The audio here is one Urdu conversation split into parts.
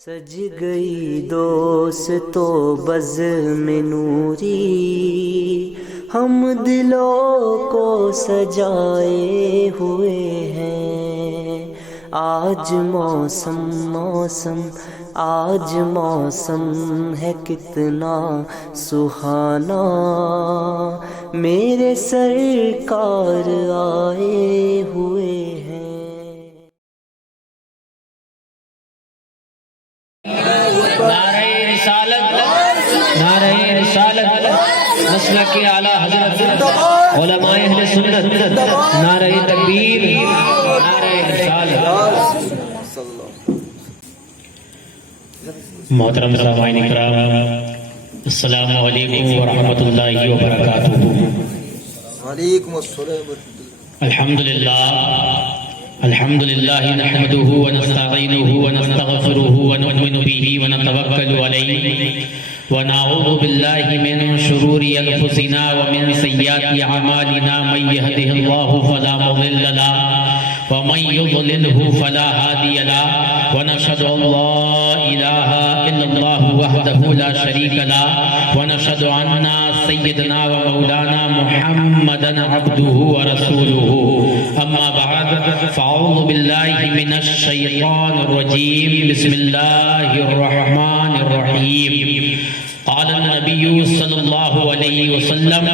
سج گئی دوستو بزم نوری، ہم دلوں کو سجائے ہوئے ہیں۔ آج موسم آج موسم ہے کتنا سہانا، میرے سرکار آئے ہوئے ہیں۔ نعرہ رسالت مسلک اعلیٰ حضرت علماء اہل سنت، نعرہ تکبیر، نعرہ رسالت۔ محترم سامعین کرام، السلام علیکم ورحمۃ اللہ وبرکاتہ۔ وعلیکم السلام ورحمۃ اللہ۔ الحمد لله نحمده ونستعينه ونستغفره ونؤمن به ونتوكل عليه ونعوذ بالله من شرور أنفسنا ومن سيئات أعمالنا، من يهده الله فلا مضل له ومن يضلله فلا هادي له، ونشهد أن لا إله إلا الله وحده لا شريك له، ونشهد أن سيدنا ومولانا محمدا عبده ورسوله، أما بعد فأعوذ بالله من الشيطان الرجيم، بسم الله الرحمن الرحيم۔ قال النبي صلى الله عليه وسلم: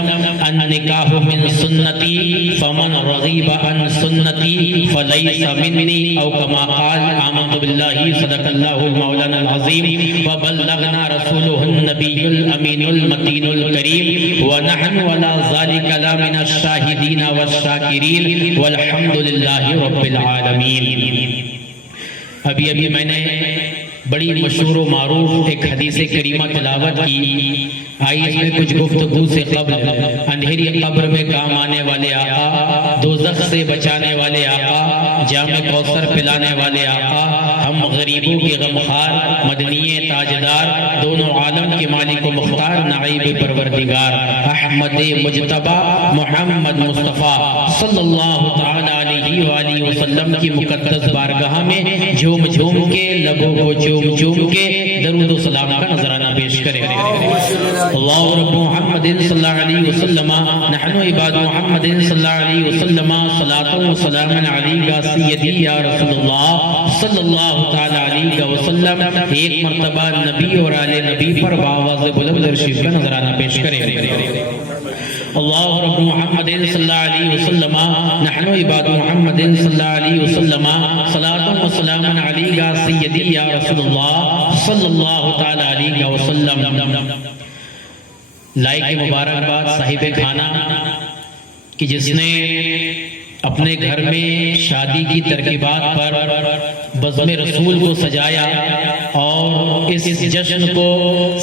النکاح من سنتی فمن رغب عن سنتی فليس مني، او كما قال: آمنت بالله صدق الله المولانا العظيم وبلغنا رسوله النبي الأمين المتين الكريم، ونحن على ذلك لمن الشاهدين والشاكرين، والحمد لله رب العالمین۔ ابھی میں نے بڑی مشہور و معروف ایک حدیث کریمہ تلاوت کی۔ آئی اس میں کچھ گفتگو سے قبل اندھیری قبر میں کام آنے والے آقا، دوزخ سے بچانے والے آقا، جام کوثر پلانے والے آقا، ہم غریبوں کے غمخوار، مدنی تاجدار، دونوں عالم کے مالک و مختار، نائب پروردگار احمد مجتبی محمد مصطفیٰ صلی اللہ تعالی علیہ وآلہ وسلم کی مقدس بارگاہ میں جھوم جھوم کے، لبوں کو چوم چوم کے درود و سلام کا نذرانہ پیش کریں۔ اللہ رب محمد صلی اللہ علیہ وسلم، نحن عباد محمد صلی اللہ علیہ وسلم، صلاۃ و سلام علیکہ سیدی یا رسول اللہ صلی اللہ تعالی علیہ وسلم۔ ایک مرتبہ نبی اور آل نبی پر بآواز بلند درشیف کا نذرانہ پیش کریں۔ اللہ رب محمد صلی اللہ علیہ وسلم، نحن عباد محمد صلی اللہ علیہ وسلم، صلاۃ و سلام علیکہ سیدی یا رسول اللہ صلی اللہ تعالی علیہ وسلم۔ لائق مبارکباد صاحب خانہ کہ جس نے اپنے گھر میں شادی کی ترکیبات پر بزم رسول کو سجایا اور اس جشن کو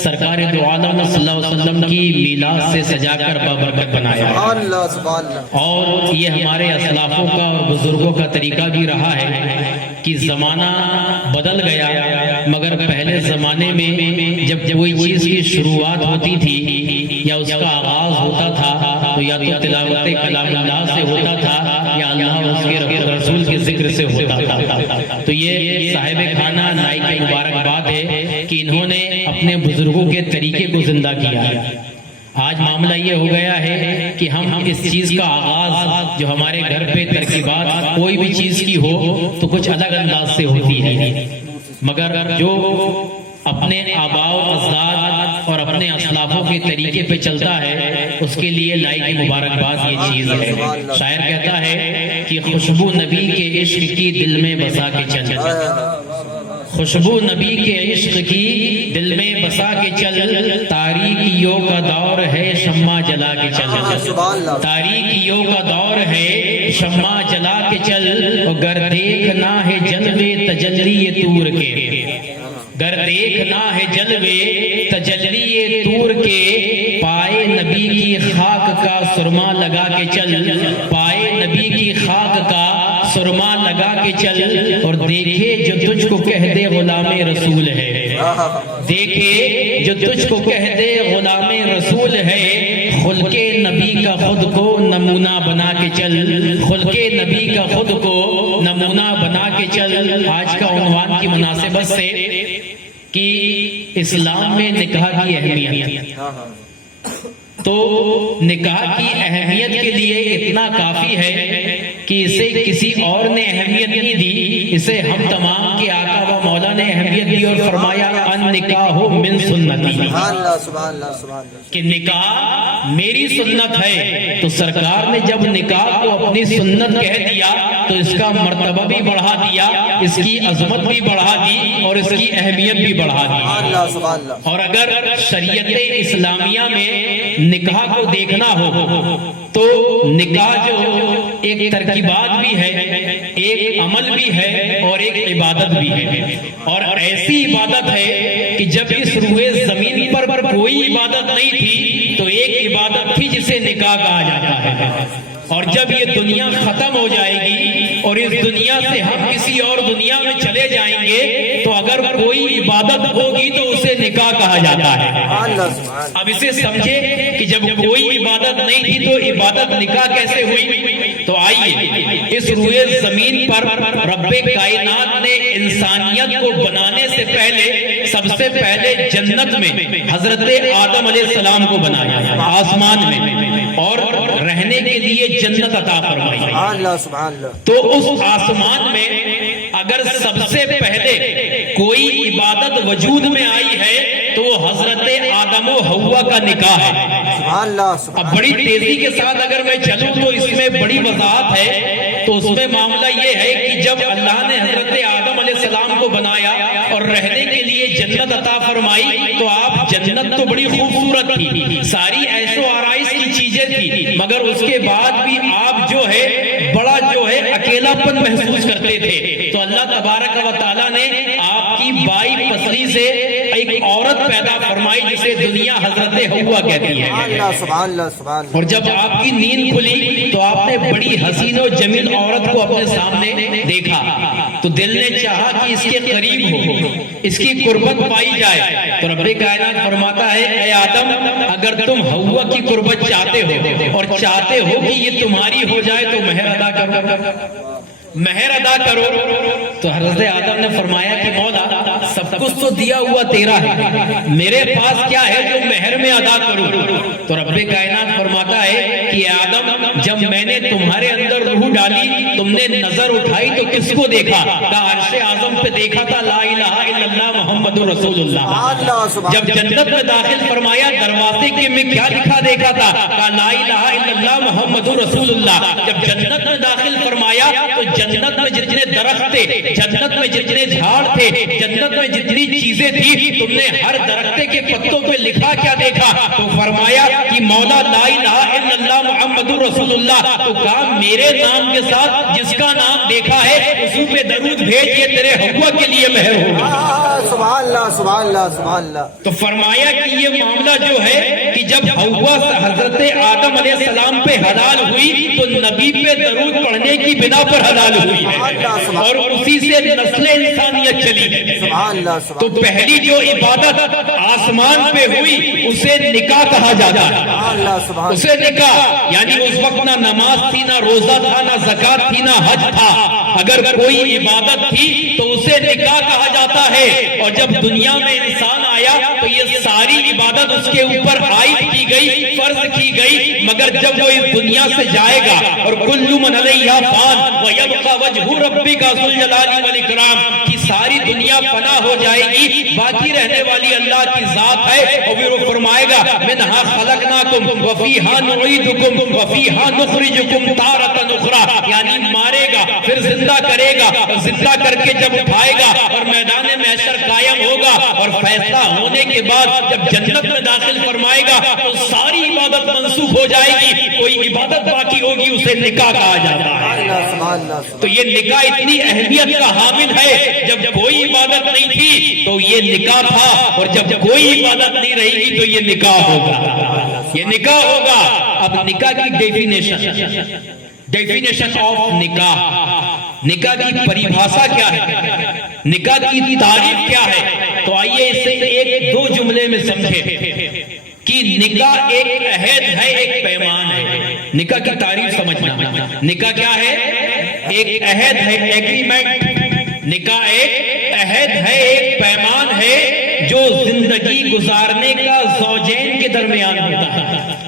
سرکار دو عالم صلی اللہ علیہ وسلم کی میلاد سے سجا کر بابرکت بنایا، اور یہ ہمارے اسلافوں کا اور بزرگوں کا طریقہ بھی رہا ہے کہ زمانہ بدل گیا، مگر پہلے زمانے میں جب کوئی چیز کی شروعات ہوتی تھی یا اس کا آغاز ہوتا تھا تو یا تو تلاوت کلام اللہ سے ہوتا تھا یا اللہ اس کے رسول کے ذکر سے ہوتا تھا۔ تو یہ صاحب خانہ نائب کی مبارکباد ہے کہ انہوں نے اپنے بزرگوں کے طریقے کو زندہ کیا۔ آج معاملہ یہ ہو گیا ہے کہ ہم اس چیز کا آغاز جو ہمارے گھر پہ ترکیبات کوئی بھی چیز کی ہو تو کچھ الگ انداز سے ہوتی ہے، مگر جو اپنے آباء و اجداد اور اپنے اسلافوں کے طریقے پہ چلتا ہے اس کے لیے لائق مبارکباد یہ چیز ہے۔ شاعر کہتا ہے کہ خوشبو نبی کے عشق کی دل میں بسا کے چل، خوشبو نبی کے عشق کی دل میں بسا کے چل، تاریکیوں کا دور ہے شمع جلا کے چل، تاریکیوں کا دور ہے شمع جلا کے چل، گر دیکھنا ہے جلوے تجلی طور کے، گر دیکھنا ہے جلوے تجلی طور کے، پائے نبی کی خاک کا سرما لگا کے چل، پائے نبی کی خاک کا سرما لگا کے چل، اور دیکھے جو تجھ کو کہہ دے غلام رسول ہے، دیکھے جو تجھ کو کہہ دے غلام رسول ہے، خلق نبی کا خود کو نمونہ بنا کے چل، خلق نبی کا خود کو نمونہ بنا کے چل۔ آج کا عنوان کی مناسبت سے کہ اسلام میں نکاح کی اہمیت، تو نکاح کی اہمیت کے لیے اتنا کافی ہے کہ اسے کسی اور نے اہمیت نہیں دی، اسے ہم تمام کے آقا و مولا نے اہمیت دی اور فرمایا النکاح من سنتی، کہ نکاح میری سنت ہے۔ تو سرکار نے جب نکاح کو اپنی سنت کہہ دیا تو اس کا مرتبہ بھی بڑھا دیا، اس کی عظمت بھی بڑھا دی اور اس کی اہمیت بھی بڑھا دی۔ اور اگر شریعت اسلامیہ میں نکاح کو دیکھنا ہو تو نکاح جو ایک ترکیبات بھی ہے، ایک عمل بھی ہے اور ایک عبادت بھی ہے، اور ایسی عبادت ہے کہ جب اس روئے زمین پر کوئی عبادت نہیں تھی تو ایک عبادت تھی جسے نکاح کہا جاتا ہے، اور جب یہ دنیا ختم ہو جائے گی اور اس دنیا سے ہم کسی اور دنیا میں چلے جائیں گے تو اگر کوئی عبادت ہوگی تو اسے نکاح کہا جاتا ہے۔ اب اسے سمجھے کہ جب کوئی عبادت نہیں تھی تو عبادت نکاح کیسے ہوئی؟ تو آئیے اس روئے زمین پر رب کائنات نے انسانیت کو بنانے سے پہلے سب سے پہلے جنت میں حضرت آدم علیہ السلام کو بنایا، آسمان میں، اور رہنے کے لیے جنت عطا فرمائی۔ تو اس آسمان میں اگر سب سے پہلے کوئی عبادت وجود میں آئی ہے تو وہ حضرت آدم و حوا کا نکاح ہے۔ اب بڑی تیزی کے ساتھ اگر میں چلوں تو اس میں بڑی وضاحت ہے، تو اس میں معاملہ یہ ہے کہ جب اللہ نے حضرت آدم علیہ السلام کو بنایا اور رہنے کے لیے جنت عطا فرمائی تو آپ جنت تو بڑی خوبصورت تھی، ساری عیش و آرائش کی چیزیں تھی، مگر اس کے بعد بھی آپ جو ہے بڑا جو ہے اکیلا پن محسوس کرتے تھے۔ تو اللہ تبارک و تعالیٰ نے آپ کی بائی پسلی سے ایک عورت پیدا فرمائی جسے دنیا حضرت حوا کہتی ہے، اور جب آپ کی نیند کھلی تو آپ نے بڑی حسین و جمیل عورت کو اپنے سامنے دیکھا، تو دل نے چاہا کہ اس کے قریب ہو، اس کی قربت پائی جائے۔ تو رب کائنات فرماتا ہے اے آدم اگر تم حوا کی قربت چاہتے ہو اور چاہتے ہو کہ یہ تمہاری ہو جائے تو مہر ادا کرو، مہر ادا کرو۔ تو حضرت آدم نے فرمایا کہ مولا سب کچھ تو دیا ہوا تیرا ہے، میرے پاس کیا ہے جو مہر میں ادا کروں؟ تو رب کائنات فرماتا ہے کہ آدم جب میں نے تمہارے اندر روح ڈالی تم نے نظر اٹھائی تو کس کو دیکھا؟ کہا عرش اعظم پہ دیکھا تھا، لا الہ الا اللہ محمد رسول اللہ۔ جب جنت میں داخل فرمایا دروازے کے میں کیا لکھا دیکھا تھا؟ کہا لا الہ الا اللہ محمد رسول اللہ۔ جب جنت میں داخل فرمایا تو جنت میں جتنے درخت تھے، جنت میں جتنے جھاڑ تھے، جنت میں جتنی چیزیں تھی، تم نے ہر درخت کے پتوں پہ لکھا کیا دیکھا؟ تو فرمایا کہ مولا لا الہ الا اللہ محمد رسول اللہ۔ تو کہا میرے نام کے ساتھ جس کا نام دیکھا ہے اسی پہ درود بھیج، یہ تیرے حوا کے لیے مہر ہوگا۔ سبحان اللہ سبحان اللہ سبحان اللہ۔ تو فرمایا کہ یہ معاملہ جو ہے کہ جب حوا حضرت آدم علیہ السلام پہ حلال ہوئی تو نبی پہ درود پڑھنے کی بنا پر حلال ہوئی ہے، اور اسی سے نسل انسانیت چلی ہے۔ تو پہلی جو عبادت آسمان پہ ہوئی اسے نکاح کہا جاتا ہے، اسے نکاح یعنی اس وقت نہ نماز تھی، نہ روزہ تھا، نہ زکات تھی، نہ حج تھا، اگر کوئی عبادت تھی تو اسے نکاح کہا جاتا ہے۔ اور جب دنیا میں انسان آیا تو یہ ساری عبادت اس کے اوپر عائد کی گئی، فرض کی گئی، مگر جب وہ اس دنیا سے جائے گا اور کل من علیہا فان ویبقى وجہ ربک ذو الجلال والاکرام کی ساری دنیا فنا ہو جائے گی، باقی رہنے والی اللہ کی ذات ہے، اور پھر وہ فرمائے گا منہا خلقناکم وفیہا نعیدکم وفیہا نخرجکم تارۃ اخری، یعنی مارے گا پھر زندہ کرے گا، اور زندہ کر کے جب اٹھائے گا اور میدان محشر قائم ہوگا، اور فیصلہ ہونے کے بعد جب جنت میں داخل فرمائے گا تو ساری عبادت منسوخ ہو جائے گی، کوئی عبادت باقی ہوگی، اسے نکاح کہا جاتا ہے۔ تو یہ نکاح اتنی اہمیت کا حامل ہے، جب کوئی عبادت نہیں تھی تو یہ نکاح تھا، اور جب کوئی عبادت نہیں رہے گی تو یہ نکاح ہوگا، یہ نکاح ہوگا۔ اب نکاح کی ڈیفینیشن آف نکاح، نکاح کی پریبھاشا کیا ہے، نکاح کی تعریف کیا ہے؟ تو آئیے جملے میں سمجھے کہ نکاح ایک عہد ہے، ایک پیمان ہے. نکاح کی تعریف سمجھنا. نکاح کیا ہے؟ ایک عہد ہے، ایگریمنٹ. نکاح ایک عہد ہے، ایک پیمان ہے جو زندگی گزارنے کا زوجین کے درمیان ہوتا ہے.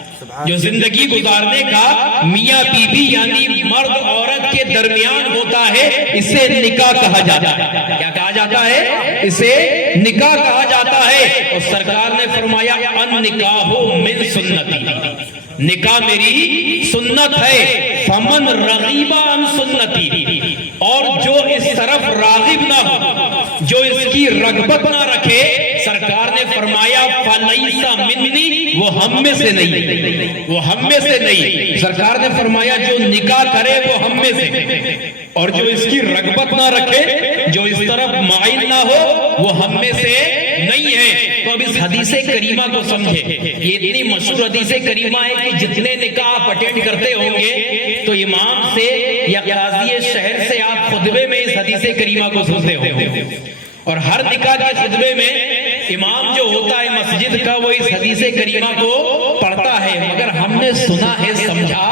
جو زندگی گزارنے کا میاں بیوی یعنی مرد عورت کے درمیان ہوتا ہے، اسے نکاح کہا جاتا ہے. کیا کہا جاتا ہے؟ اسے نکاح کہا جاتا ہے. اور سرکار نے فرمایا ان نکاح من سنتی، نکاح میری سنت ہے. فمن رغیب عن سنتی، اور جو اس طرف راغب نہ ہو، جو اس کی رغبت نہ رکھے، سرکار نے فرمایا فلیس منی، وہ ہم میں سے نہیں، وہ ہم میں سے نہیں. سرکار نے فرمایا جو نکاح کرے وہ ہم میں سے، اور جو اس کی رغبت نہ رکھے، جو اس طرف مائل نہ ہو، وہ ہم میں سے نہیں ہے. تو اب اس حدیث کریمہ کو سمجھے. یہ اتنی مشہور حدیث کریمہ ہے کہ جتنے نکاح آپ اٹینڈ کرتے ہوں گے تو امام سے یا قاضی شہر سے آپ خطبے میں اس حدیث کریمہ کو سنتے ہوں گے. اور ہر نکاح کے خطبے میں امام جو ہوتا ہے مسجد کا، وہ اس حدیث کریمہ کو پڑھتا ہے، مگر ہم نے سنا ہے، سمجھا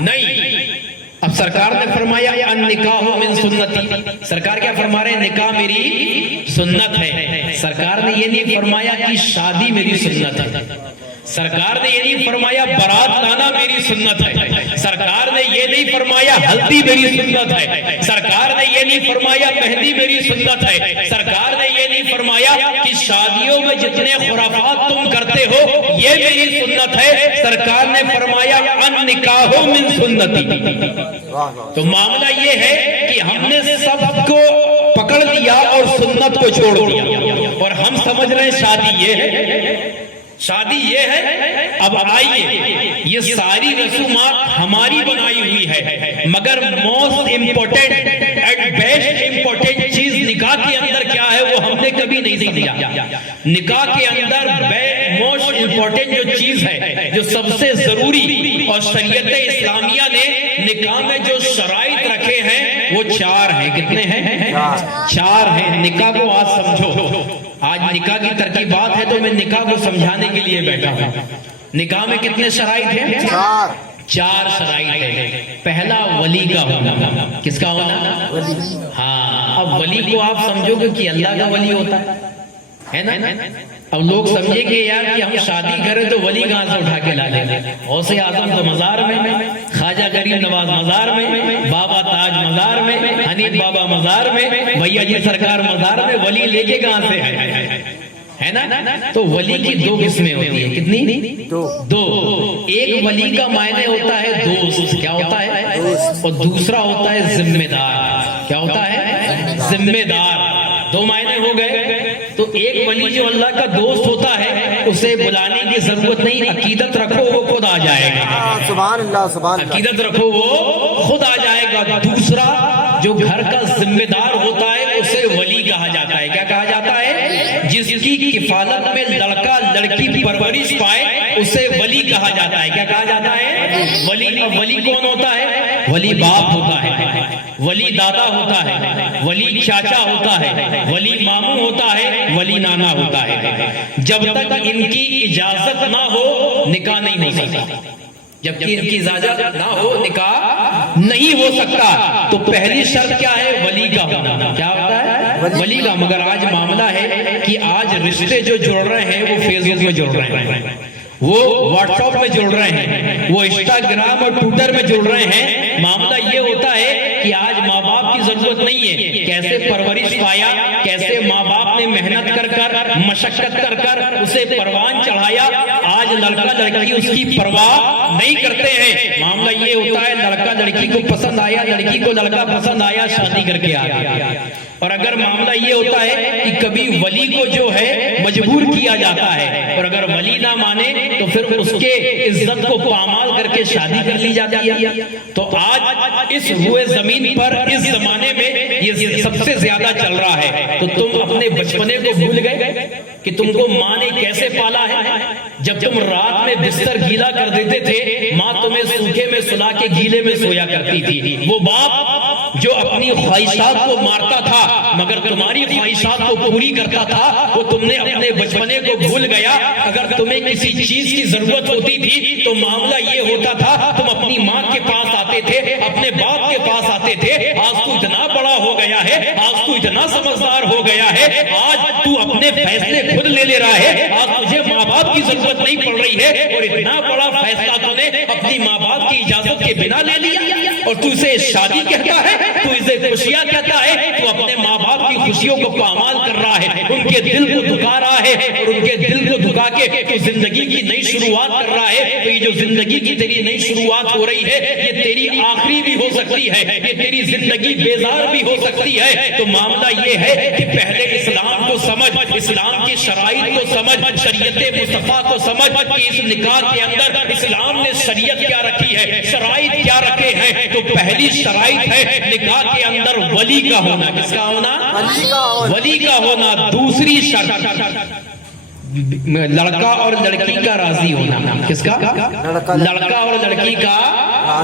نہیں. اب سرکار نے فرمایا ان نکاح من سنتی. سرکار کیا فرما رہے ہیں؟ نکاح میری سنت ہے. سرکار نے یہ نہیں فرمایا کہ شادی میری سنت ہے. سرکار نے یہ نہیں فرمایا بارات لانا میری سنت ہے. سرکار نے یہ نہیں فرمایا ہلدی میری سنت ہے. سرکار نے یہ نہیں فرمایا مہندی میری سنت ہے. سرکار نے یہ نہیں فرمایا کہ شادیوں میں جتنے خرافات تم کرتے ہو یہ میری سنت ہے. سرکار نے فرمایا ان نکاح من سنتی. تو معاملہ یہ ہے کہ ہم نے سب کو پکڑ لیا اور سنت کو چھوڑ دیا، اور ہم سمجھ رہے ہیں شادی یہ ہے، شادی یہ ہے. اب آئیے، یہ ساری رسومات ہماری بنائی ہوئی ہے، مگر most important at best important چیز نکاح کے اندر کیا ہے وہ ہم نے کبھی نہیں سمجھا. نکاح کے اندر موسٹ امپورٹنٹ جو چیز ہے، جو سب سے ضروری، اور شریعت اسلامیہ نے نکاح میں جو شرائط رکھے ہیں وہ 4 ہیں. کتنے ہیں؟ 4 ہیں. نکاح کو آج سمجھو. آج نکاح کی ترکیبات ہے تو میں نکاح کو سمجھانے کے لیے بیٹھا ہوں. نکاح میں کتنے شرائط ہیں؟ 4 شرائط ہیں. پہلا ولی کا ہونا. کس کا ہونا؟ ہاں. اب ولی کو آپ سمجھو گے کہ اللہ کا ولی ہوتا ہے نا. اب لوگ سمجھیں گے یار کہ ہم شادی کریں تو ولی کہاں سے اٹھا کے لا لیں گے. غوث اعظم تو مزار میں، خواجہ غریب نواز مزار میں، بابا تاج مزار میں، حنیف بابا مزار میں، بھیا جی سرکار مزار میں. ولی لے کے کہاں سے ہے نا. تو ولی کی 2 قسمیں ہوتی ہیں. کتنی؟ 2. ایک ولی کا معنی ہوتا ہے دوست. کیا ہوتا ہے؟ اور دوسرا ہوتا ہے ذمہ دار. کیا ہوتا ہے؟ ذمہ دار. 2 معنی ہو گئے. تو ایک ولی جو اللہ کا دوست ہوتا ہے اسے بلانے کی ضرورت نہیں. عقیدت رکھو وہ خود آ جائے گا. سبحان اللہ سبحان اللہ. عقیدت رکھو وہ خود آ جائے گا. دوسرا جو گھر کا ذمہ دار ہوتا ہے اسے ولی کہا جاتا ہے. کیا کہا جاتا ہے؟ جس کی کفالت میں لڑکا لڑکی پرورش پائے اسے ولی کہا جاتا ہے. کیا کہا جاتا ہے؟ ولی. ولی کون ہوتا ہے؟ ولی باپ ہوتا ہے، ولی دادا ہوتا ہے، ولی چاچا ہوتا ہے، ولی ماموں ہوتا ہے، ولی نانا ہوتا ہے. جب تک ان کی اجازت نہ ہو نکاح نہیں ہو سکتا. جب کہ ان کی اجازت نہ ہو نکاح نہیں ہو سکتا. تو پہلی شرط کیا ہے؟ ولی کا ہونا. کیا ہوتا ہے؟ ولی کا. مگر آج معاملہ ہے کہ آج رشتے جو جوڑ رہے ہیں وہ فیس بک میں جوڑ رہے ہیں، وہ واٹس ایپ میں جوڑ رہے ہیں، وہ انسٹاگرام اور ٹویٹر میں جوڑ رہے ہیں. معاملہ یہ ہوتا ہے کہ آج ماں باپ کی ضرورت نہیں ہے. کیسے پرورش پایا، کیسے ماں باپ نے محنت کر کر مشقت کر کر اسے پروان چڑھایا، آج لڑکا لڑکی اس کی پرواہ نہیں کرتے ہیں. معاملہ یہ ہوتا ہے لڑکا لڑکی کو پسند آیا، لڑکی کو لڑکا پسند آیا، شادی کر کے آ گیا. اور اگر معاملہ یہ ہوتا ہے کہ کبھی ولی کو جو ہے مجبور کیا جاتا ہے، اور اگر ولی نہ مانے تو پھر اس کے عزت کو پامال کر کے شادی کر لی جاتی ہے. تو آج اس روئے زمین پر اس زمانے میں یہ سب سے زیادہ چل رہا ہے. تو تم اپنے بچپنے کو بھول گئے کہ تم کو ماں نے کیسے پالا ہے. جب تم رات میں بستر گیلا کر دیتے تھے ماں تمہیں سوکھے میں سلا کے گیلے میں سویا کرتی تھی. وہ باپ جو اپنی خواہشات کو مارتا تھا مگر تمہاری خواہشات کو پوری کرتا تھا، وہ تم نے اپنے بچپنے کو بھول تمہیں کسی چیز کی ضرورت ہوتی تھی تو معاملہ یہ ہوتا تھا تم اپنی ماں کے پاس آتے تھے, اپنے باپ کے پاس آتے تھے. آج تو اتنا بڑا ہو گیا ہے, آج تو اتنا سمجھدار ہو گیا ہے, آج تو اپنے فیصلے خود لے رہا ہے, آج تجھے ماں باپ کی ضرورت نہیں پڑ رہی ہے, اور اتنا بڑا فیصلہ تو نے اپنی ماں باپ کی اجازت کے بنا لے لیا, اور تو اسے شادی کہتا ہے, تو اسے خوشیاں کہتا ہے. تو اپنے ماں باپ کی خوشیوں کو پامال کر رہا ہے, ان کے دل کو دکھا رہا ہے, اور ان کے دل کو دکھا کے تو زندگی کی نئی شروعات کر رہا ہے. تو یہ جو زندگی کی تیری نئی شروعات ہو رہی ہے یہ تیری آخری بھی ہو سکتی ہے, یہ تیری زندگی بیزار بھی ہو سکتی ہے. تو معاملہ یہ ہے کہ پہلے اسلام کو سمجھ, اسلام کی شرائط کو سمجھ, شریعت مصطفیٰ کو سمجھ کہ اس نکاح کے اندر اسلام نے شریعت کیا رکھی ہے, شرائط کیا رکھے ہیں. تو پہلی شرائط ہے نکاح کے اندر ولی کا ہونا. کس کا ہونا؟ ولی کا ہونا. دوسری شرط لڑکا اور لڑکی کا راضی ہونا. کس کا؟ لڑکا اور لڑکی کا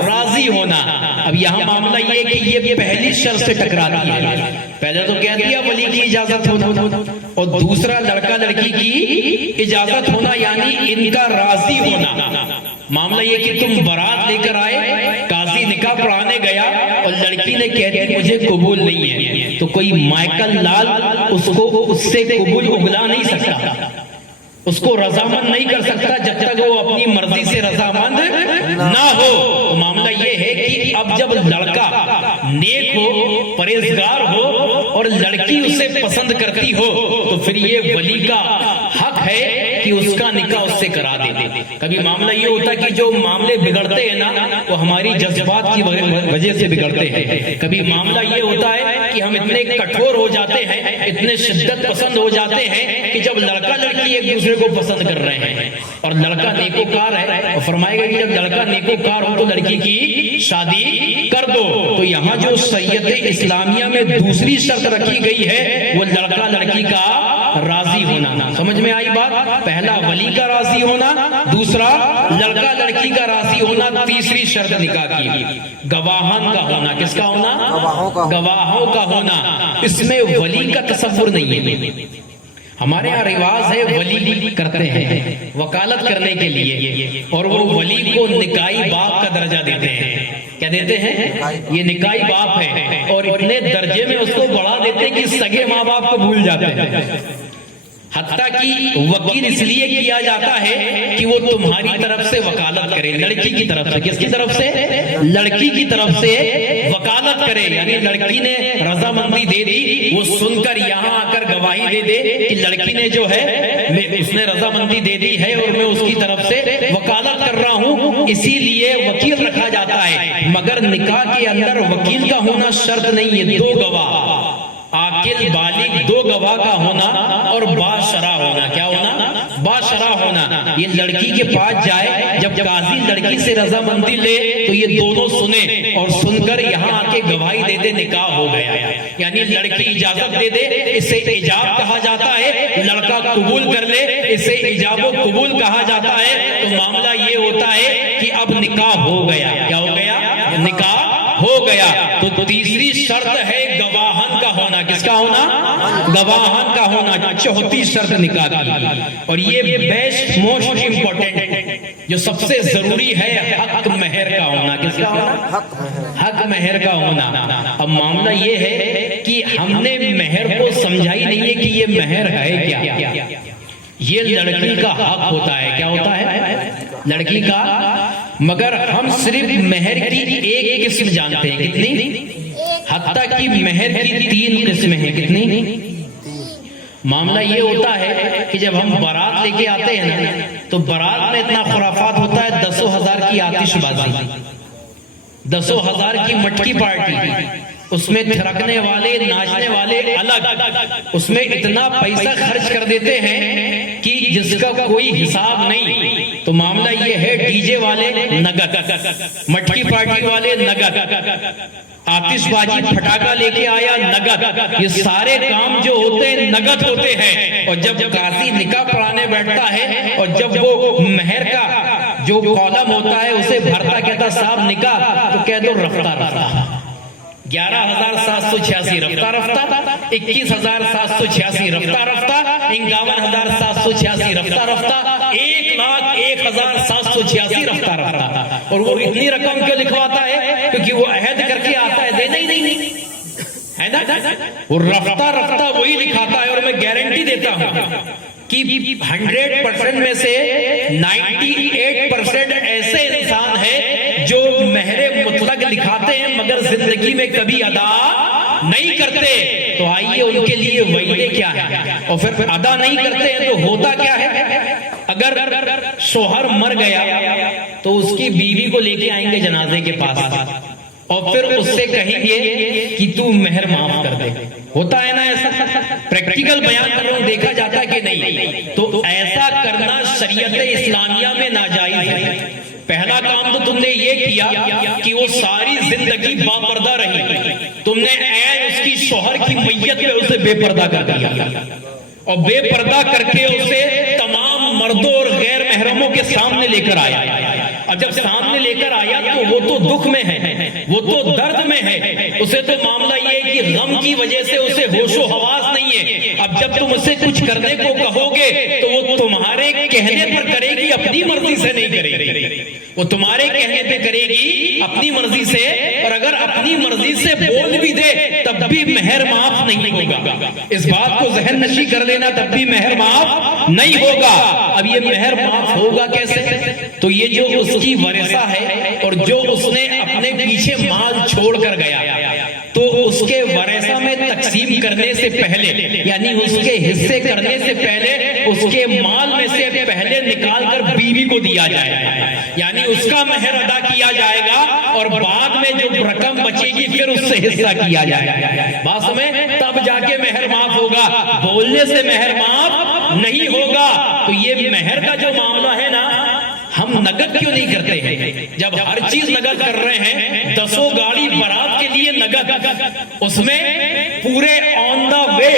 راضی ہونا. اب یہاں معاملہ یہ کہ یہ پہلی شرط سے ٹکراتی ہے. پہلے تو کہہ دیا ولی کی اجازت ہونا, اور دوسرا لڑکا لڑکی کی اجازت ہونا, یعنی ان کا راضی ہونا. معاملہ یہ کہ تم برات لے کر آئے, قاضی نکاح پڑھانے گیا اور لڑکی نے کہہ دیا مجھے قبول نہیں ہے, تو کوئی مائیکل لال اس سے قبول اگلا نہیں سکتا, اس کو رضامند نہیں کر سکتا جب تک وہ اپنی مرضی سے رضامند نہ ہو. تو معاملہ یہ ہے کہ اب جب لڑکا نیک ہو, پرہیزگار ہو, اور لڑکی اسے پسند کرتی ہو, تو پھر یہ ولی کا حق ہے کہ اس کا نکاح اس سے کرا دے. کبھی معاملہ یہ ہوتا ہے کہ جو معاملے بگڑتے ہیں نا وہ ہماری جذبات کی وجہ سے بگڑتے ہیں. کبھی معاملہ یہ ہوتا ہے کہ ہم اتنے کٹھور ہو جاتے ہیں, اتنے شدت پسند ہو جاتے ہیں کہ جب لڑکا لڑکی ایک دوسرے کو پسند کر رہے ہیں اور لڑکا نیکوکار ہے, اور فرمائے گا کہ جب لڑکا نیکوکار ہو تو لڑکی کی شادی کر دو. تو یہاں جو شریعت اسلامیہ میں دوسری شرط رکھی گئی ہے وہ لڑکا لڑکی کا راضی ہونا. سمجھ میں آئی بات؟ پہلا ولی کا راضی ہونا, دوسرا لڑکا لڑکی کا راضی ہونا, تیسری شرط نکاح کی گواہان کا ہونا. کس کا ہونا؟ گواہوں کا ہونا. اس میں ولی کا تصور نہیں ہے. ہمارے ہاں رواج ہے ولی کرتے ہیں وکالت کرنے کے لیے, اور وہ ولی کو نکاحی باپ کا درجہ دیتے ہیں. کیا دیتے ہیں؟ یہ نکاحی باپ ہے, اور اتنے درجے میں اس کو بڑھا دیتے ہیں کہ سگے ماں باپ کو بھول جاتے ہیں. حتیٰ کہ وکیل اس لیے کیا جاتا ہے کہ وہ تمہاری طرف سے وکالت کرے, لڑکی کی طرف سے. کس کی طرف سے؟ لڑکی کی طرف سے وکالت کرے, یعنی لڑکی نے رضامندی دے دی, وہ سن کر یہاں آ کر گواہی دے دے کہ لڑکی نے جو ہے اس نے رضامندی دے دی ہے اور میں اس کی طرف سے وکالت کر رہا ہوں. اسی لیے وکیل رکھا جاتا ہے, مگر نکاح کے اندر وکیل کا ہونا شرط نہیں ہے. دو گواہ, عاقل بالغ دو گواہ کا ہونا, اور باشرع ہونا. کیا ہونا؟ باشرع ہونا. یہ لڑکی کے پاس جائے, جب قاضی لڑکی سے رضامندی لے تو یہ دونوں سنے, اور سن کر یہاں آ کے گواہی دے دے نکاح ہو گیا. یعنی لڑکی اجازت دے دے, اسے ایجاب کہا جاتا ہے, لڑکا قبول کر لے, اسے ایجاب و قبول کہا جاتا ہے. تو معاملہ یہ ہوتا ہے کہ اب نکاح ہو گیا. کیا ہو گیا؟ نکاح ہو گیا. تو تیسری شرط ہے گواہن کا ہونا. کس کا ہونا؟ گواہن کا ہونا. چوتھی شرط نکاح کی, اور یہ بیسٹ موسٹ امپورٹنٹ جو سب سے ضروری ہے, حق مہر کا ہونا. کس کا ہونا؟ حق مہر کا ہونا. اب معاملہ یہ ہے کہ ہم نے مہر کو سمجھا ہی نہیں ہے کہ یہ مہر ہے کیا. یہ لڑکی کا حق ہوتا ہے. کیا ہوتا ہے؟ لڑکی کا. مگر ہم صرف مہر کی ایک قسم جانتے ہیں. کتنی؟ حتیٰ کہ مہر کی 3 قسمیں ہیں. کتنی؟ معاملہ یہ ہوتا ہے کہ جب ہم بارات لے کے آتے ہیں نا تو بارات میں اتنا خرافات ہوتا ہے. 10,000 کی آتش بازی, 10,000 کی مٹکی پارٹی, اس میں تھرکنے والے ناچنے والے الگ, اس میں اتنا پیسہ خرچ کر دیتے ہیں کہ جس کا کوئی حساب نہیں. تو معاملہ یہ ہے ڈی جے والے نگد, مٹکی پارٹی والے نگد, آتش بازی پھٹاکا لے کے آیا نگد. یہ سارے کام جو ہوتے ہیں نگد ہوتے ہیں. اور جب قاضی نکاح پڑھانے بیٹھتا ہے اور جب وہ مہر کا جو کالم ہوتا ہے اسے بھرتا, کہتا صاحب نکاح, تو کہہ دو رفتہ رفتہ 11,786 رفتہ رفتہ, 21,786 رفتہ رفتہ, 51,786 رفتہ رفتہ, 786 رفتہ رفتہ، اور وہ اتنی رقم کیوں لکھواتا ہے؟ کیونکہ وہ عہد کر کے آتا ہے، دینا ہی نہیں ہے نا، وہ رفتہ رفتہ وہی لکھاتا ہے۔ اور میں گارنٹی دیتا ہوں کہ 100% میں سے 98% ایسے انسان ہیں جو مہر مطلق لکھاتے ہیں مگر زندگی میں کبھی ادا نہیں کرتے۔ تو آئیے ان کے لیے وعیدیں کیا ہے، اور پھر ادا نہیں کرتے ہیں تو ہوتا کیا ہے؟ اگر شوہر مر گیا تو اس کی بیوی کو لے کے آئیں گے جنازے کے پاس، اور پھر اس سے کہیں گے کہ تو مہر معاف کر دے۔ ہوتا ہے نا ایسا؟ پریکٹیکل بیان کر رہا ہوں، دیکھا جاتا ہے کہ نہیں؟ تو ایسا کرنا شریعت اسلامیہ میں ناجائز ہے۔ پہلا کام تو تم نے یہ کیا کہ وہ ساری زندگی باپردہ رہی، تم نے عین اس کی شوہر کی میت میں اسے بے پردہ کر دیا، اور بے پردہ کر کے اسے تمام مردوں اور غیر محرموں کے سامنے لے کر آیا۔ اور جب سامنے لے کر آیا تو وہ تو دکھ میں ہے، وہ تو درد میں ہے، اسے تو معاملہ یہ ہے کہ غم کی وجہ سے اسے ہوش و حواس نہیں ہے۔ اب جب تم اسے کچھ کرنے کو کہو گے تو وہ تمہارے کہنے پر کرے گی، اپنی مرضی سے نہیں کرے گی۔ وہ تمہارے کہنے پہ کرے گی اپنی مرضی سے، اور اگر اپنی مرضی سے بول بھی دے تب بھی مہر معاف نہیں ہوگا۔ اس بات کو ذہن نشی کر لینا، تب بھی مہر معاف نہیں ہوگا۔ اب یہ مہر معاف ہوگا کیسے؟ تو یہ جو اس کی ورثہ ہے اور جو اس نے اپنے پیچھے مال چھوڑ کر گیا، تو اس کے ورثہ میں تقسیم کرنے سے پہلے، یعنی اس کے حصے کرنے سے پہلے، اس کے مال میں سے پہلے نکال کر بیوی کو دیا جائے گا، یعنی اس کا مہر ادا کیا جائے گا، اور بعد میں جو رقم بچے گی پھر اس سے حصہ کیا جائے گا۔ بات سمجھ؟ تب جا کے مہر معاف ہوگا، بولنے سے مہر معاف نہیں ہوگا۔ تو یہ مہر کا جو معاملہ ہے نا، ہم نقد کیوں نہیں کرتے ہیں؟ جب ہر چیز نقد کر رہے ہیں، 10 گاڑی بارات کے لیے نقد، اس میں پورے آن دا وے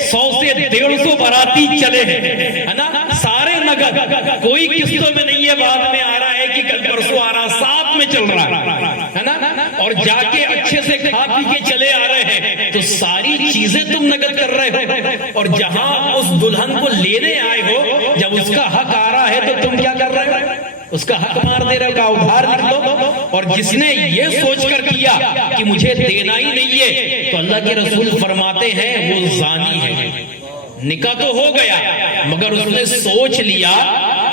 100 سے 150 باراتی چلے ہیں، ہے نا، سارے نقد، کوئی قسطوں میں نہیں ہے، بعد میں آ رہا ہے کہ کل پرسوں آ رہا، ساتھ میں چل رہا ہے نا، اور جا کے اچھے سے کھا پی کے چلے آ رہے ہیں۔ تو ساری چیزیں تم نقد کر رہے ہو، اور جہاں اس دلہن کو لینے آئے ہو، جب اس کا حق آ رہا ہے تو تم کیا کر رہے ہو؟ اس کا حق مار دے رہے ہو، ادھار لکھ لو۔ اور جس نے یہ سوچ کر کیا کہ مجھے دینا ہی نہیں ہے، تو اللہ کے رسول فرماتے ہیں وہ زانی ہے۔ نکاح تو ہو گیا مگر اس نے سوچ لیا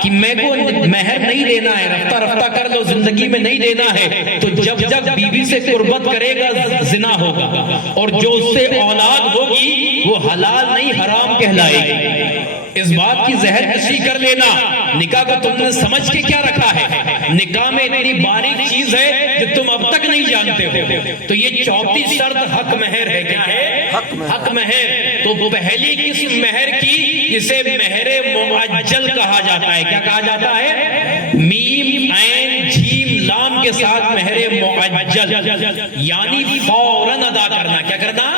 کہ میں کو مہر نہیں دینا ہے، رفتہ رفتہ کر لو، زندگی میں نہیں دینا ہے، تو جب جب بیوی سے قربت کرے گا زنا ہوگا، اور جو اس سے اولاد ہوگی وہ حلال نہیں حرام کہلائے گی۔ اس بات کی ذہن نشی کر لینا۔ نکاح کو تم نے سمجھ کے کیا رکھا ہے؟ نکاح میں اتنی باریک چیز ہے جو تم اب تک نہیں جانتے ہو۔ تو یہ چوتھی شرط حق مہر ہے۔ کیا ہے؟ حق مہر۔ تو پہلی قسم مہر کی جسے مہر معجل کہا جاتا ہے۔ کیا کہا جاتا ہے؟ میم عین جیم لام کے ساتھ مہر معجل، یعنی فوراً ادا کرنا۔ کیا کرنا؟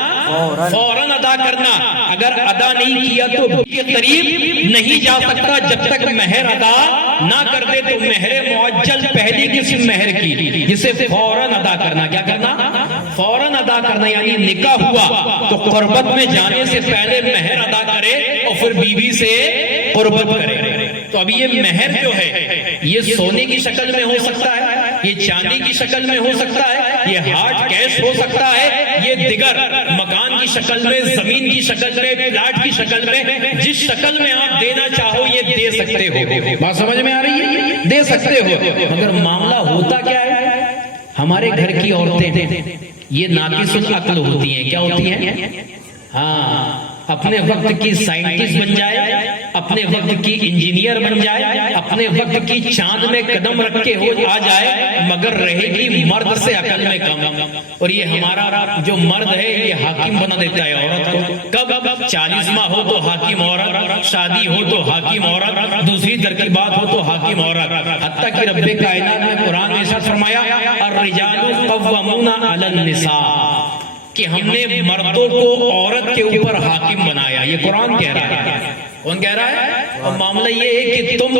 فوراً ادا کرنا۔ اگر ادا نہیں کیا تو کے قریب نہیں جا سکتا جب تک مہر ادا نہ کر دے۔ تو مہر معجل پہلی قسم مہر کی جسے فوراً ادا کرنا۔ کیا کرنا؟ فوراً ادا کرنا، یعنی نکاح ہوا تو قربت میں جانے سے پہلے مہر ادا کرے اور پھر بیوی سے قربت کرے۔ تو اب یہ مہر جو ہے یہ سونے کی شکل میں ہو سکتا ہے، یہ چاندی کی شکل میں ہو سکتا ہے، یہ ہارڈ کیش ہو سکتا ہے، یہ دیگر مکان کی شکل میں، زمین کی شکل میں، پلاٹ کی شکل میں، جس شکل میں آپ دینا چاہو یہ دے سکتے ہو۔ بات سمجھ میں آ رہی ہے؟ دے سکتے ہو۔ مگر معاملہ ہوتا کیا ہے؟ ہمارے گھر کی عورتیں یہ ناقص العقل ہوتی ہیں۔ کیا ہوتی ہیں؟ ہاں، اپنے وقت کی سائنٹسٹ بن جائے، اپنے وقت کی انجینئر بن جائے، اپنے وقت کی چاند میں قدم رکھ کے آ جائے، مگر رہے گی مرد سے عقل میں کم۔ اور یہ ہمارا جو مرد ہے یہ حاکم بنا دیتا ہے عورت کو۔ کب 40 ماہ ہو تو حاکم عورت، شادی ہو تو حاکم عورت، دوسری ترکیبات ہو تو حاکم عورت، حتیٰ کہ رب کائنات نے قرآن میں ارشاد فرمایا الرجال قوامون علی النساء، کہ ہم نے مردوں کو عورت کے اوپر حاکم بنایا۔ یہ قرآن کہہ رہا ہے۔ کون کہہ رہا ہے؟ اور معاملہ یہ ہے کہ تم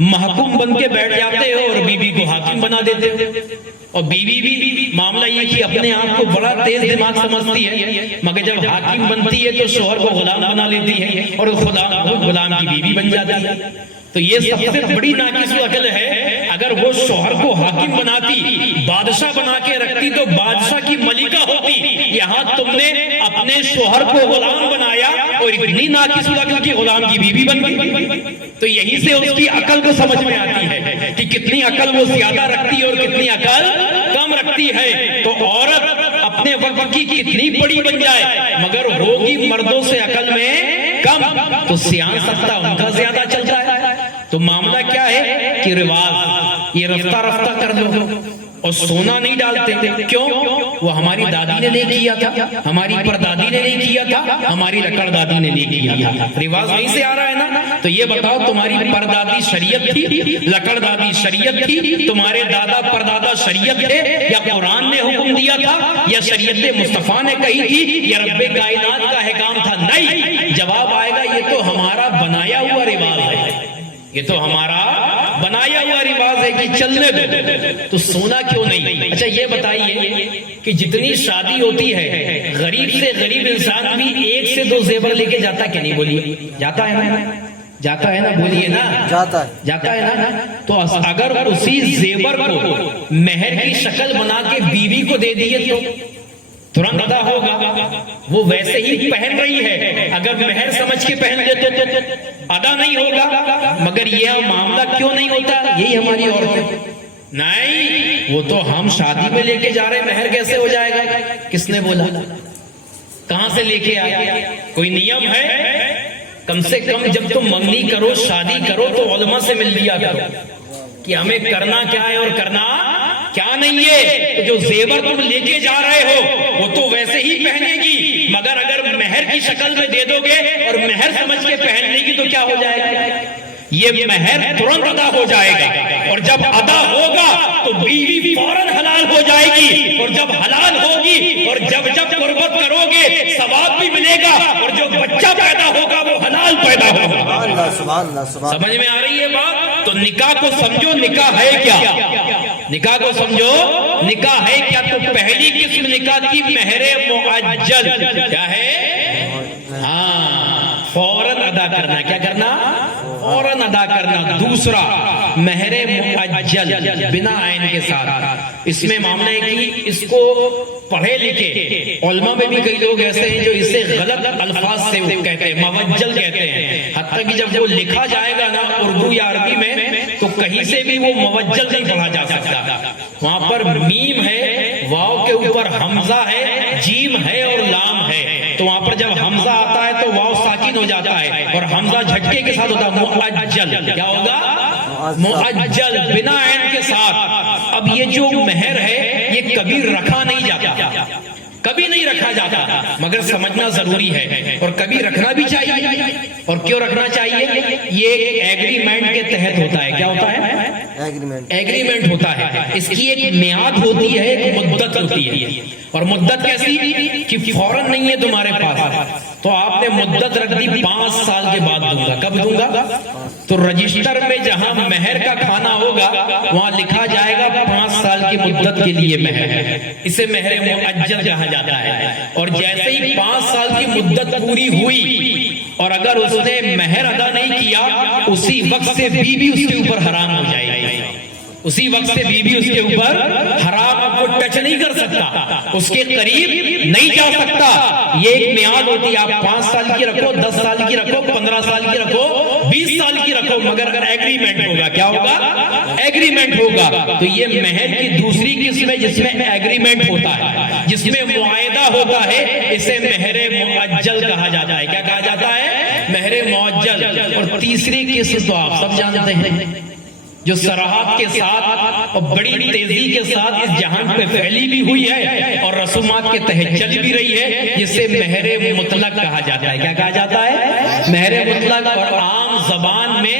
محکوم بن کے بیٹھ جاتے ہو اور بیوی کو حاکم بنا دیتے ہو، اور بیوی بھی معاملہ یہ کہ اپنے آپ کو بڑا تیز دماغ سمجھتی ہے، مگر جب حاکم بنتی ہے تو شوہر کو غلام بنا لیتی ہے، اور غلام کی بیوی بن جاتی ہے۔ تو یہ سب سے بڑی ناقص عقل ہے. اگر وہ شوہر کو حاکم بناتی، بادشاہ بنا کے رکھتی تو بادشاہ کی ملکہ ہوتی. یہاں تم نے اپنے شوہر کو غلام بنایا اور اتنی ناقص عقل کی غلام کی بیوی بن گئی. تو یہی سے اس کی عقل کو سمجھ میں آتی ہے کہ کتنی عقل وہ زیادہ رکھتی ہے اور کتنی عقل کم رکھتی ہے. تو عورت اپنے وقت کی کتنی بڑی بن جائے مگر ہوگی مردوں سے عقل میں کم، تو سیاہ سکتا ان کا زیادہ چلتا ہے. تو معاملہ کیا ہے کہ رواج یہ رفتہ رفتہ کر دو اور سونا نہیں ڈالتے. کیوں؟ وہ ہماری دادی نے نہیں کیا تھا، ہماری پردادی نے نہیں کیا تھا، ہماری لکڑ دادی نے نہیں کیا تھا. رواج وہیں سے آ رہا ہے نا. تو یہ بتاؤ تمہاری پردادی شریعت تھی، لکڑ دادی شریعت تھی، تمہارے دادا پردادا شریعت تھے، یا قرآن نے حکم دیا تھا، یا شریعت مصطفیٰ نے کہی تھی، یا رب کائنات کا احکام تھا؟ نہیں. جواب آئے گا یہ تو ہمارا بنایا ہوا رواج ہے، یہ تو ہمارا بنایا ہوا رواج ہے کہ چلنے دو. تو سونا کیوں نہیں؟ اچھا یہ بتائیے کہ جتنی شادی ہوتی ہے غریب سے غریب انسان بھی 1 سے 2 زیور لے کے جاتا کہ نہیں؟ بولیے جاتا ہے نا؟ جاتا ہے نا؟ بولیے نا. جاتا ہے نا. تو اگر اسی زیور کو مہر کی شکل بنا کے بیوی کو دے دیے تو ترنت ادا ہوگا. وہ ویسے ہی پہن رہی ہے، اگر مہر سمجھ کے پہن دیتے تو ادا نہیں ہوگا. مگر یہ معاملہ کیوں نہیں ہوتا؟ یہی ہماری عورتیں. نہیں، وہ تو ہم شادی میں لے کے جا رہے، مہر کیسے ہو جائے گا؟ کس نے بولا؟ کہاں سے لے کے آیا؟ کوئی نیم ہے؟ کم سے کم جب تم منگنی کرو، شادی کرو تو علماء سے مل لیا کرو کہ ہمیں کرنا کیا ہے اور کرنا کیا نہیں ہے. جو زیور تم لے کے جا رہے ہو وہ تو ویسے ہی پہنے گی، مگر اگر مہر کی شکل میں دے دو گے اور مہر سمجھ کے پہن لے گی تو کیا ہو جائے گا؟ یہ مہر ترنت ادا ہو جائے گا. اور جب ادا ہوگا تو بیوی فوراً حلال ہو جائے گی. اور جب حلال ہوگی اور جب قربت کرو گے ثواب بھی ملے گا، اور جو بچہ پیدا ہوگا وہ حلال پیدا ہوگا. سمجھ میں آ رہی ہے بات؟ تو نکاح کو سمجھو، نکاح ہے کیا؟ نکاح کو سمجھو، نکاح ہے کیا؟ تو پہلی قسم نکاح کی مہر معجل. کیا ہے؟ ہاں، فوراً ادا کرنا. کیا کرنا؟ فوراً ادا کرنا. دوسرا مہر معجل بنا عین کے ساتھ. اس میں معاملہ ہے کہ اس کو پڑھے لکھے علماء میں بھی کئی لوگ ایسے ہیں جو اسے غلط الفاظ سے کہتے ہیں، موجل کہتے ہیں. حتیٰ کہ جب وہ لکھا جائے گا نا اردو یا عربی میں تو کہیں سے بھی وہ موجل نہیں پڑھا جا سکتا. وہاں پر میم ہے، واو کے اوپر حمزہ ہے، جیم ہے اور لام ہے. تو وہاں پر جب حمزہ آتا ہے تو واو ساکن ہو جاتا ہے اور حمزہ جھٹکے کے ساتھ ہوتا ہے. معجل کیا ہوگا؟ معجل بنا عین کے ساتھ. اب یہ جو مہر ہے یہ کبھی رکھا نہیں جاتا، کبھی نہیں رکھا جاتا، مگر سمجھنا ضروری ہے اور کبھی رکھنا بھی چاہیے. اور کیوں رکھنا چاہیے؟ یہ ایک ایگریمنٹ کے تحت ہوتا ہے. کیا ہوتا ہے؟ ایگریمنٹ ہوتا ہے. اس کی ایک میعاد ہوتی ہے، ایک مدت ہوتی ہے. اور مدت کیسی کہ فوراً نہیں ہے تمہارے پاس، تو آپ نے مدت رکھ دی 5 سال کے بعد دوں گا. کب دوں گا؟ تو رجسٹر میں جہاں مہر کا کھانا ہوگا وہاں لکھا جائے گا 5 سال کی مدت کے لیے مہر ہے. اسے مہر معجل کہا جاتا ہے. اور جیسے ہی 5 سال کی مدت پوری ہوئی اور اگر اس نے مہر ادا نہیں کیا، اسی وقت سے بیوی اس کے اوپر حرام ہو جائے گی. اسی وقت سے بیوی اس کے اوپر حرام، اب کو ٹچ نہیں کر سکتا، اس کے قریب نہیں جا سکتا. یہ ایک میعاد ہوتی ہے. آپ 5 سال کی رکھو، 10 سال کی رکھو، 15 سال کی رکھو، 20 سال کی رکھو، مگر اگر ایگریمنٹ ہوگا. کیا ہوگا؟ ایگریمنٹ ہوگا. تو یہ مہر کی دوسری قسم ہے جس میں ایگریمنٹ ہوتا ہے، جس میں معاہدہ ہوتا ہے. اسے مہر معجل کہا جاتا ہے. کیا کہا جاتا ہے؟ مہر معجل. اور تیسری قسم تو آپ سب جانتے ہیں، جو سراحت کے ساتھ اور بڑی تیزی کے ساتھ اس جہان پہ پھیلی بھی ہوئی ہے اور رسومات کے تحت چل بھی رہی ہے، جسے مہر مطلق کہا جاتا ہے. کیا کہا جاتا ہے؟ مہر مطلق. اور عام زبان میں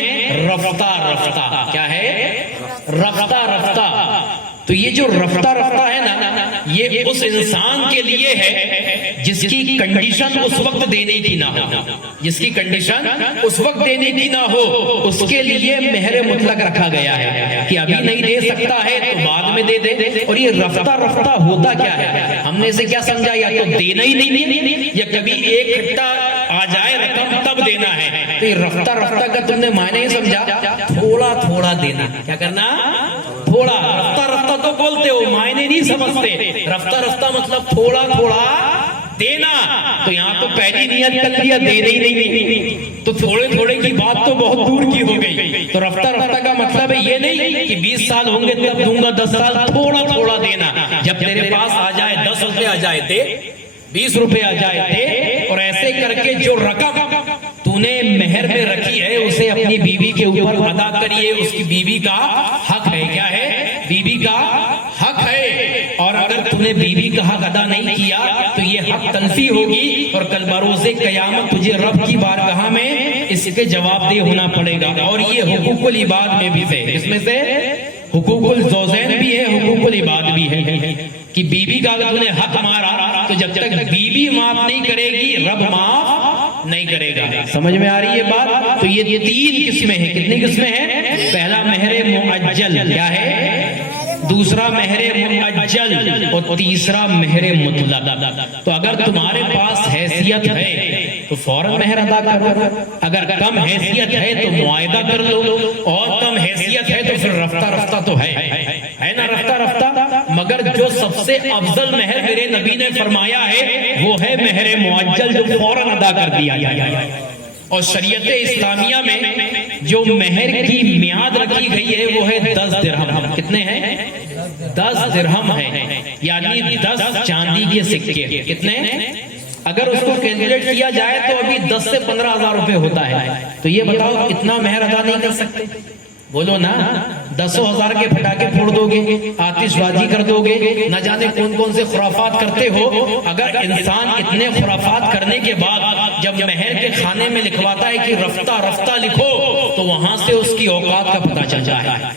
رفتہ رفتہ. کیا ہے؟ رفتہ رفتہ. تو یہ جو رفتہ رفتہ ہے نا، یہ اس انسان کے لیے ہے جس کی کنڈیشن اس وقت دینے کی نہ ہو. جس کی کنڈیشن اس وقت دینے کی نہ ہو اس کے لیے مہر مطلق رکھا گیا ہے کہ ابھی نہیں دے سکتا ہے تو بعد میں دے دے. اور یہ رفتہ رفتہ ہوتا کیا ہے؟ ہم نے اسے کیا سمجھا؟ یا تو دینا ہی نہیں، یا کبھی ایک کھٹا آ جائے رقم تب دینا ہے، تو یہ رفتہ رفتہ کا تم نے معنی ہی سمجھا، تھوڑا تھوڑا دینا. کیا کرنا؟ تھوڑا. رفتہ رفتہ تو بولتے ہو، معنی نہیں سمجھتے. رفتہ رفتہ مطلب تھوڑا تھوڑا دینا. تو یہاں تو پہلی نیت کر لیا دے ہی نہیں، تو تھوڑے تھوڑے کی بات تو بہت دور کی ہو گئی. تو رفتہ رفتہ کا مطلب ہے یہ نہیں کہ 20 سال ہوں گے تب دوں گا، 10 سال تھوڑا تھوڑا دینا. جب تیرے پاس آ جائے 10 روپے آ جائے دے، 20 روپے آ جائے دے. اور ایسے کر کے جو رقم تو نے مہر میں رکھی ہے اسے اپنی بیوی کے اوپر ادا کریے. اس کی بیوی کا حق ہے. کیا ہے؟ بیوی کا حق ہے. اور اگر تم نے بیوی کا حق ادا نہیں کیا تو یہ حق تلفی ہوگی، اور کل بروز قیامت تجھے رب کی بارگاہ میں اس کے جواب دہ ہونا پڑے گا. اور یہ حقوق العباد میں بھی سے، اس میں سے حقوق الزوجین بھی ہے، حقوق العباد بھی ہے کہ بیوی کا اگر تم نے حق مارا تو جب تک بیوی معاف نہیں کرے گی رب معاف نہیں کرے گا. سمجھ میں آ رہی ہے بات؟ تو یہ 3 قسمیں ہیں. کتنی قسمیں ہیں؟ پہلا مہر معجل، کیا ہے؟ دوسرا مہر معجل، اور تیسرا مہر مطلق. تو اگر تمہارے پاس حیثیت ہے تو فوراً مہر ادا کرو. اگر کم حیثیت ہے تو معاہدہ کر لو، اور کم حیثیت ہے تو پھر رفتہ رفتہ تو ہے نا، رفتہ رفتہ. مگر جو سب سے افضل مہر میرے نبی نے فرمایا ہے وہ ہے مہر معجل، جو فوراً ادا کر دیا جائے. اور شریعت اسلامیہ میں جو مہر کی میعاد رکھی گئی ہے وہ ہے 10 درہم. کتنے ہیں؟ 10 درہم ہے، یعنی 10 چاندی کے سکے. کتنے؟ اگر اس کو کیلکولیٹ کیا جائے تو ابھی 10 سے 15 ہزار روپے ہوتا ہے. تو یہ بتاؤ کتنا مہر ادا نہیں کر سکتے؟ بولو نا. 10,000 کے پٹاخے پھوڑ دو گے، آتش بازی کر دو گے، نہ جانے کون کون سے خرافات کرتے ہو. اگر انسان اتنے خرافات کرنے کے بعد جب مہر کے کھانے میں لکھواتا ہے کہ رفتہ رفتہ لکھو، تو وہاں سے اس کی اوقات کا پتہ چلتا ہے.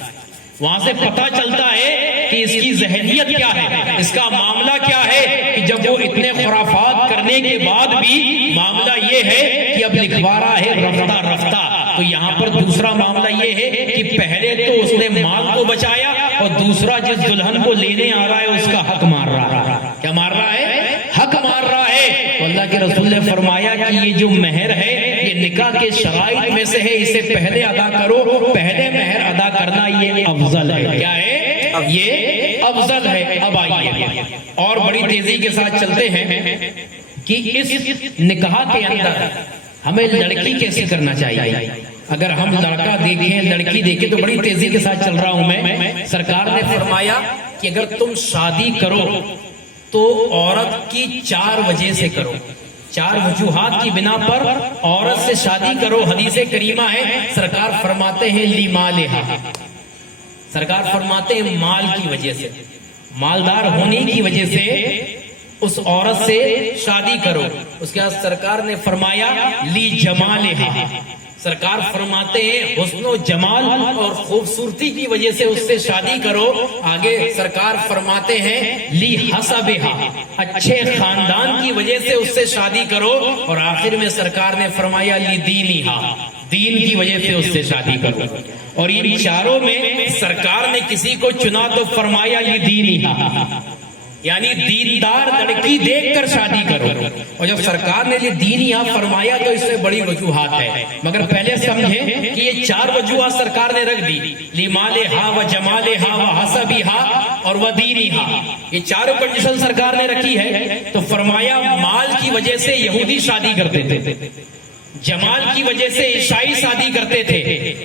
وہاں سے پتہ چلتا ہے کہ اس کی ذہنیت کیا ہے، اس کا معاملہ کیا ہے. کہ جب وہ اتنے خرافات کرنے کے بعد بھی معاملہ یہ ہے کہ اب لکھوا رہا ہے رفتہ رفتہ، تو یہاں پر دوسرا معاملہ یہ ہے کہ پہلے تو اس نے مال کو بچایا، اور دوسرا جس دلہن کو لینے آ رہا ہے اس کا حق مار رہا ہے. کیا مار رہا ہے؟ حق مار رہا ہے. تو اللہ کے رسول نے فرمایا کہ یہ جو مہر ہے یہ نکاح کے شرائط میں سے ہے، اسے پہلے ادا کرو. پہلے مہر ادا کرنا یہ افضل ہے. کیا ہے؟ یہ افضل ہے. اب آئیے اور بڑی تیزی کے ساتھ چلتے ہیں کہ اس نکاح کے اندر ہمیں لڑکی کیسے کرنا چاہیے. اگر ہم لڑکا دیکھیں لڑکی دیکھیں تو بڑی تیزی کے ساتھ چل رہا ہوں میں. سرکار نے فرمایا کہ اگر تم شادی کرو تو عورت کی 4 وجہ سے کرو. 4 وجوہات کی بنا پر عورت سے شادی کرو. حدیث کریمہ ہے، سرکار فرماتے ہیں لی مالہا، سرکار فرماتے ہیں مال کی وجہ سے، مالدار ہونے کی وجہ سے اس عورت سے شادی کرو. اس کے بعد سرکار نے فرمایا لی جمالہا، سرکار فرماتے ہیں حسن و جمال اور خوبصورتی کی وجہ سے اس سے شادی کرو. آگے سرکار فرماتے ہیں لی حسبہا، اچھے خاندان کی وجہ سے اس سے شادی کرو. اور آخر میں سرکار نے فرمایا لی دینہا، دین کی وجہ سے اس سے شادی کرو. اور ان چاروں میں سرکار نے کسی کو چنا تو فرمایا لی دینہا، یعنی دیندار لڑکی دیکھ کر شادی کرو. اور جب سرکار نے یہ دین یہاں فرمایا تو اس میں بڑی وجوہات ہے، مگر پہلے سمجھیں کہ یہ 4 وجوہات سرکار نے رکھ دی، لمالہا و جمالہا و حسبہا اور و دینہا. یہ 4 کنڈیشن سرکار نے رکھی ہے. تو فرمایا مال کی وجہ سے یہودی شادی کرتے تھے، جمال کی وجہ سے عیسائی شادی کرتے تھے،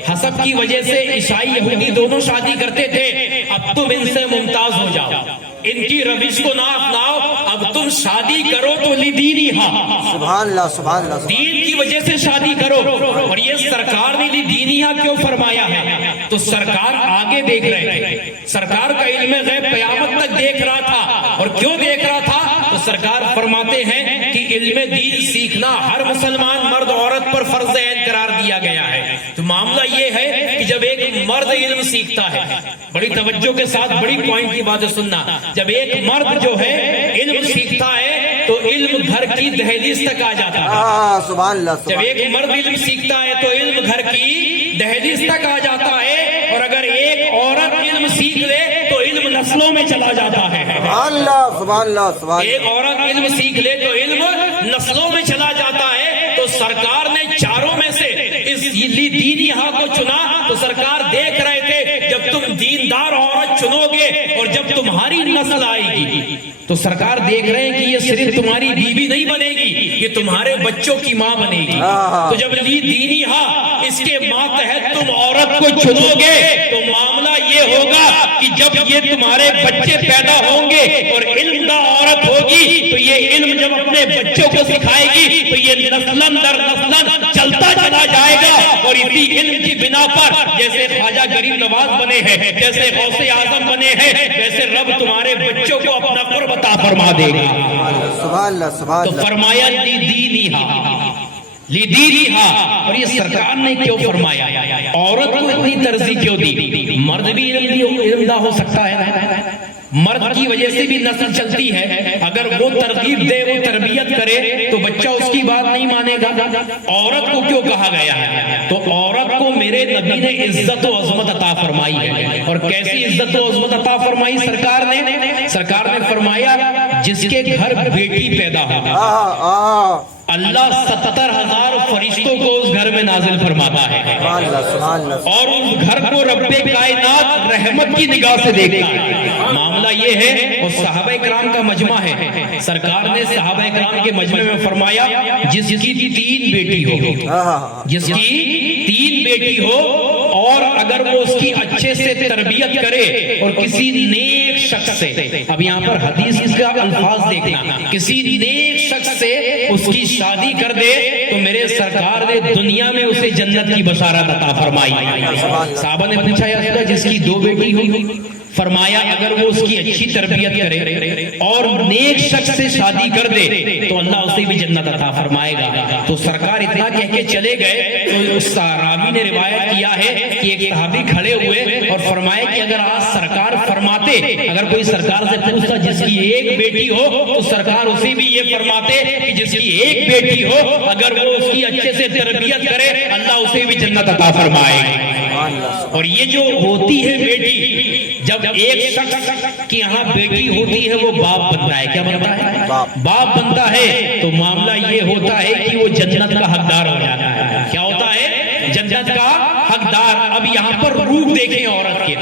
حسب کی وجہ سے عیسائی یہودی دونوں شادی کرتے تھے. اب تم ان سے ممتاز ہو جاؤ، ان کی روش کو نہ اپناؤ. اب تم شادی کرو تو لدینہا، سبحان اللہ سبحان اللہ. دین کی وجہ سے شادی کرو. اور یہ سرکار نے لدینہا کیوں فرمایا ہے؟ تو سرکار آگے دیکھ رہے تھے، سرکار کا علم غیب قیامت تک دیکھ رہا تھا. اور کیوں دیکھ رہا تھا؟ تو سرکار فرماتے ہیں کہ علم دین سیکھنا ہر مسلمان مرد عورت پر فرض عین قرار دیا گیا ہے. تو معاملہ یہ ہے کہ جب ایک مرد علم سیکھتا ہے، بڑی توجہ کے ساتھ بڑی پوائنٹ کی بات سننا، جب ایک مرد جو ہے علم سیکھتا ہے تو علم گھر کی دہلیز تک آ جاتا ہے. سبحان اللہ. جب ایک مرد علم سیکھتا ہے تو علم گھر کی دہلیز تک آ جاتا ہے. اور اگر ایک عورت علم سیکھ لے تو علم نسلوں میں چلا جاتا ہے. سبحان اللہ سبحان اللہ سبحان. ایک عورت علم سیکھ لے تو علم نسلوں میں چلا جاتا ہے. تو سرکار نے 4 میں سے لی دینی ہاں کو چنا تو سرکار دیکھ رہے تھے جب تم دیندار عورت چنو گے اور جب تمہاری نسل آئے گی تو سرکار دیکھ رہے ہیں کہ یہ صرف تمہاری بیوی نہیں بنے گی، یہ تمہارے بچوں کی ماں بنے گی۔ تو جب لی دینی ہاں اس کے ماتحت تم عورت کو چنو گے تو معاملہ یہ ہوگا کہ جب یہ تمہارے بچے پیدا ہوں گے اور علم دا عورت ہوگی تو یہ علم جب اپنے بچوں کو سکھائے گی تو یہ نسلن در نسلن چلتا چلا جائے گا، اور اسی علم کی بنا پر جیسے خواجہ غریب نواز بنے ہیں، جیسے غوث اعظم بنے ہیں، ویسے رب تمہارے بچوں کو اپنا قرب عطا فرما دے گا۔ سبحان اللہ سبحان تو اللہ۔ فرمایا لیدینیہا، اور یہ سرکار نے کیوں فرمایا؟ عورت کو اتنی ترجیح کیوں دی؟ مرد بھی علمدہ ہو سکتا ہے، مرد کی وجہ سے بھی نسل چلتی ہے، اگر وہ ترغیب دے، وہ تربیت کرے تو بچہ اس کی بات نہیں مانے گا۔ عورت کو کیوں کہا گیا ہے؟ تو عورت کو میرے نبی نے عزت و عظمت عطا فرمائی ہے، اور کیسی عزت و عظمت عطا فرمائی سرکار نے فرمایا جس کے گھر بیٹی پیدا ہو اللہ 70,000 فرشتوں کو اس گھر میں نازل فرماتا ہے، سبحان اللہ سبحان اللہ۔ اور اس گھر کو رب کائنات رحمت کی نگاہ سے دیکھتا ہے۔ معاملہ یہ ہے، اور صحابہ کرام کا مجمع ہے، سرکار نے صحابہ کرام کے مجمع میں فرمایا جس کی 3 بیٹی ہو، جس کی 3 بیٹی ہو، اور اگر وہ اس کی اچھے سے تربیت کرے اور کسی نیک شخص سے، اب یہاں پر حدیث کا الفاظ دیکھنا، کسی نیک شخص سے اس کی شادی کر دے تو میرے سرکار نے دنیا میں اسے جنت کی بشارت عطا فرمائی۔ صحابہ نے پوچھا یا رسول اللہ جس کی 2 بیٹی ہوئی؟ فرمایا اگر وہ اس کی اچھی تربیت کرے اور نیک شخص سے شادی کر دے تو اللہ اسے بھی جنت عطا فرمائے گا۔ تو سرکار اتنا کہہ کے چلے گئے تو اس راوی نے روایت کیا ہے کہ ایک صحابی کھڑے ہوئے اور فرمائے کہ اگر آج سرکار فرماتے، اگر کوئی سرکار سے پوچھتا جس کی 1 بیٹی ہو تو سرکار اسے بھی یہ فرماتے کہ جس کی 1 بیٹی ہو اگر وہ اس کی اچھے سے تربیت کرے اللہ اسے بھی جنت عطا فرمائے گا۔ اور یہ جو ہوتی ہے بیٹی، جب ایک شخص کی یہاں بیٹی ہوتی ہے وہ باپ بنتا ہے، کیا بنتا ہے؟ باپ بنتا ہے، تو معاملہ یہ ہوتا ہے کہ وہ جنت کا حقدار ہو جاتا ہے۔ کیا ہوتا ہے؟ جنت کا حقدار۔ اب یہاں پر روح دیکھیں عورت کے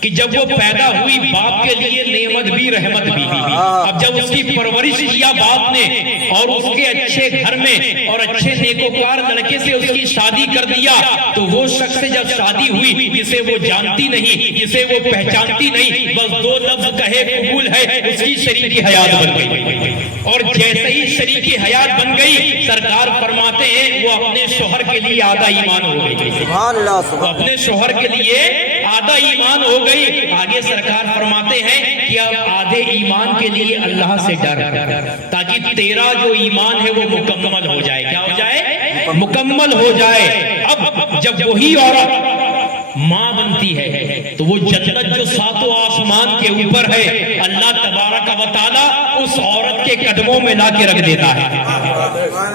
کہ جب وہ پیدا ہوئی باپ کے لیے نعمت بھی رحمت بھی، اب جب اس کی پرورش کیا باپ نے اور اس کے اچھے گھر میں اور اچھے نیکوکار لڑکے سے اس کی شادی کر دیا تو وہ شخص جب شادی ہوئی جسے وہ جانتی نہیں، جسے وہ پہچانتی نہیں، بس 2 لفظ کہے قبول ہے، اس کی شریکی حیات بن گئی، اور جیسے ہی شریکی حیات بن گئی سرکار فرماتے ہیں وہ اپنے شوہر کے لیے آدھا ایمان ہو گئی، سبحان اللہ وہ اپنے شوہر کے لیے آدھا ایمان ہو گئی۔ آگے سرکار فرماتے ہیں کہ اب آدھے ایمان کے لیے اللہ سے ڈر تاکہ تیرا جو ایمان ہے وہ مکمل ہو جائے۔ کیا ہو جائے؟ مکمل ہو جائے۔ اب جب وہی عورت ماں بنتی ہے تو وہ جنت جو 7 آسمان کے اوپر ہے اللہ تبارک و تعالی اس عورت کے قدموں میں لا کے رکھ دیتا ہے،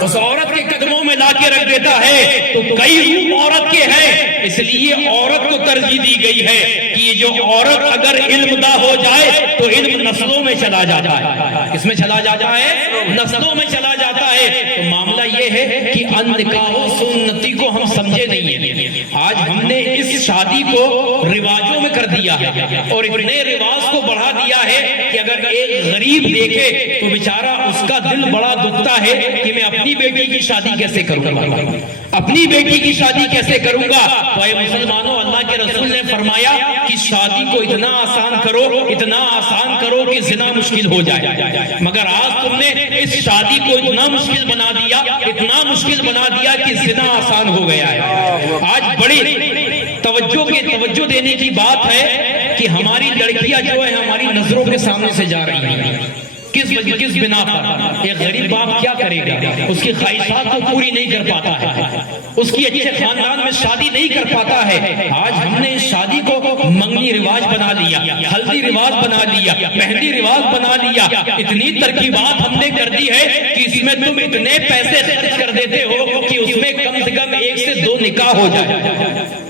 اس عورت کے قدموں میں لا کے رکھ دیتا ہے۔ تو کئی روح عورت کے ہیں، اس لیے عورت کو ترجیح دی گئی ہے کہ یہ جو عورت اگر علم دہ ہو جائے تو علم نسلوں میں چلا جاتا ہے۔ کس میں چلا جاتا ہے؟ نسلوں میں چلا جاتا ہے۔ تو معاملہ یہ ہے کہ النکاح سنتی کو ہم سمجھے نہیں ہیں۔ آج ہم نے اس شادی کو رواجوں میں کر دیا ہے اور اتنے رواج کو بڑھا دیا ہے کہ اگر ایک غریب دیکھے تو بیچارہ اس کا دل بڑا دکھتا ہے کہ میں اپنی بیٹی کی شادی کیسے کروں گا، اپنی بیٹی کی شادی کیسے کروں گا۔ تو اے مسلمانوں، اللہ کے رسول نے فرمایا کہ شادی کو اتنا آسان کرو، اتنا آسان کرو کہ زنا مشکل ہو جائے، مگر آج تم نے اس شادی کو اتنا مشکل بنا دیا، اتنا مشکل بنا دیا کہ زنا آسان ہو گیا ہے۔ آج بڑی توجہ دینے کی بات ہے کہ ہماری لڑکیاں جو ہے ہماری نظروں کے سامنے سے جا رہی ہیں، کس بنا پر؟ ایک غریب باپ کیا کرے گا؟ اس کی خواہشات کو پوری نہیں کر پاتا ہے، اس کی اچھے خاندان میں شادی نہیں کر پاتا ہے۔ آج ہم نے اس شادی کو منگنی رواج بنا لیا، ہلدی رواج بنا لیا، مہندی رواج بنا لیا، اتنی ترکیبات ہم نے کر دی ہے کہ اس میں تم اتنے پیسے خرچ کر دیتے ہو کہ اس میں کم سے کم 1 سے 2 نکاح ہو جائے،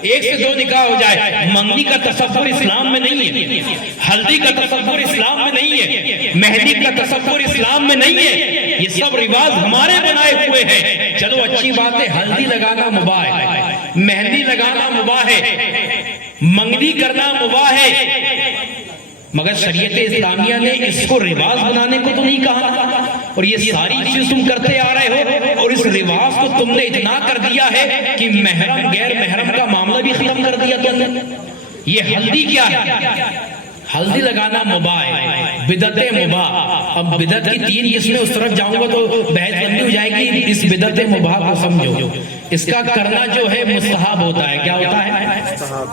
1 سے 2 نکاح ہو جائے۔ منگنی کا تصور اسلام میں نہیں ہے، ہلدی کا تصور اسلام میں نہیں ہے، مہندی کا تصور اسلام میں نہیں ہے، یہ سب رواج ہمارے بنائے ہوئے ہیں۔ چلو اچھی بات ہے، ہلدی لگانا مباح ہے، مہندی لگانا مباح ہے، منگنی کرنا مباح ہے، مگر شریعت اسلامیہ نے اس کو رواج بنانے کو تو نہیں کہا، اور یہ ساری چیز تم کرتے آ رہے ہو، اور اس رواج کو تم نے اتنا کر دیا ہے کہ محرم غیر محرم کا معاملہ بھی ختم کر دیا تم نے۔ یہ ہلدی کیا ہے؟ ہلدی لگانا مباح ہے، بدعت مباح۔ اب بدعت کی 3 قسمیں، اس طرف جاؤں گا تو بحث بندی ہو جائے گی، اس بدعت مباح کو سمجھو۔ اس کا کرنا جو ہے مستحب ہوتا ہے، کیا ہوتا ہے؟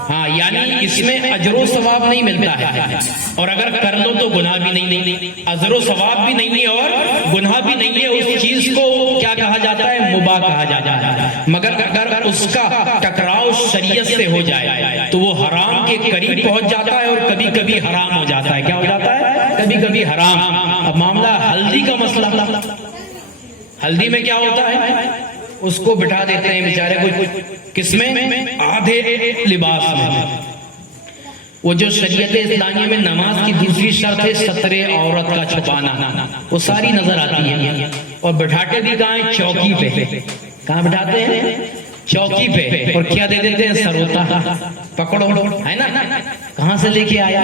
ہاں، یعنی اس میں اجر و ثواب نہیں ملتا ہے، اور اگر کر لو تو گناہ بھی نہیں، اجر و ثواب بھی نہیں ہے اور گناہ بھی نہیں ہے۔ اس چیز کو کیا کہا جاتا ہے؟ مباح کہا جاتا ہے۔ مگر اگر اس کا ٹکراؤ شریعت سے ہو جائے تو وہ حرام کے قریب پہنچ جاتا ہے، اور کبھی کبھی حرام ہو جاتا ہے۔ کیا ہو جاتا ہے؟ کبھی کبھی حرام۔ اب معاملہ ہلدی کا مسئلہ، ہلدی میں کیا ہوتا ہے؟ اس کو بٹھا دیتے ہیں بیچارے کو، کس میں؟ آدھے لباس میں۔ وہ جو شریعت اسلامیہ میں نماز کی دوسری شرط ہے ستر عورت کا چھپانا، وہ ساری نظر آتی ہے، اور بٹھاتے بھی کہاں ہیں؟ چوکی پہ۔ کہاں بٹھاتے ہیں؟ چوکی پہ۔ اور کیا دے دیتے ہیں؟ سروتا، پکڑو، ہے نا؟ کہاں سے لے کے آیا؟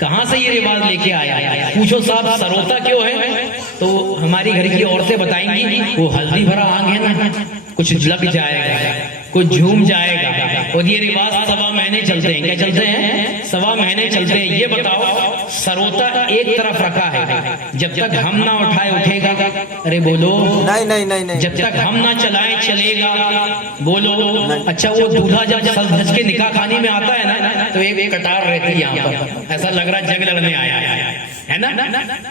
کہاں سے یہ رواج لے کے آیا؟ پوچھو صاحب سروتا کیوں ہے؟ تو ہماری گھر کی عورتیں بتائیں گی وہ ہلدی بھرا آنگ ہے نا، کچھ لگ جائے گا، کچھ جھوم جائے گا، اور یہ رواج 1.25 مہینے چلتے ہیں۔ کیا چلتے ہیں؟ 1.25 مہینے چلتے ہیں۔ یہ بتاؤ سروتا ایک طرف رکھا ہے، جب تک ہم نہ اٹھائے اٹھے گا؟ ارے بولو۔ نہیں۔ جب تک ہم نہ چلائیں چلے گا؟ بولو۔ اچھا، وہ دولہا جب سج دھج کے نکاح خانے میں آتا ہے نا تو ایک کٹار رہتی ہے یہاں پر، ایسا لگ رہا جنگ لڑنے آیا ہے نا؟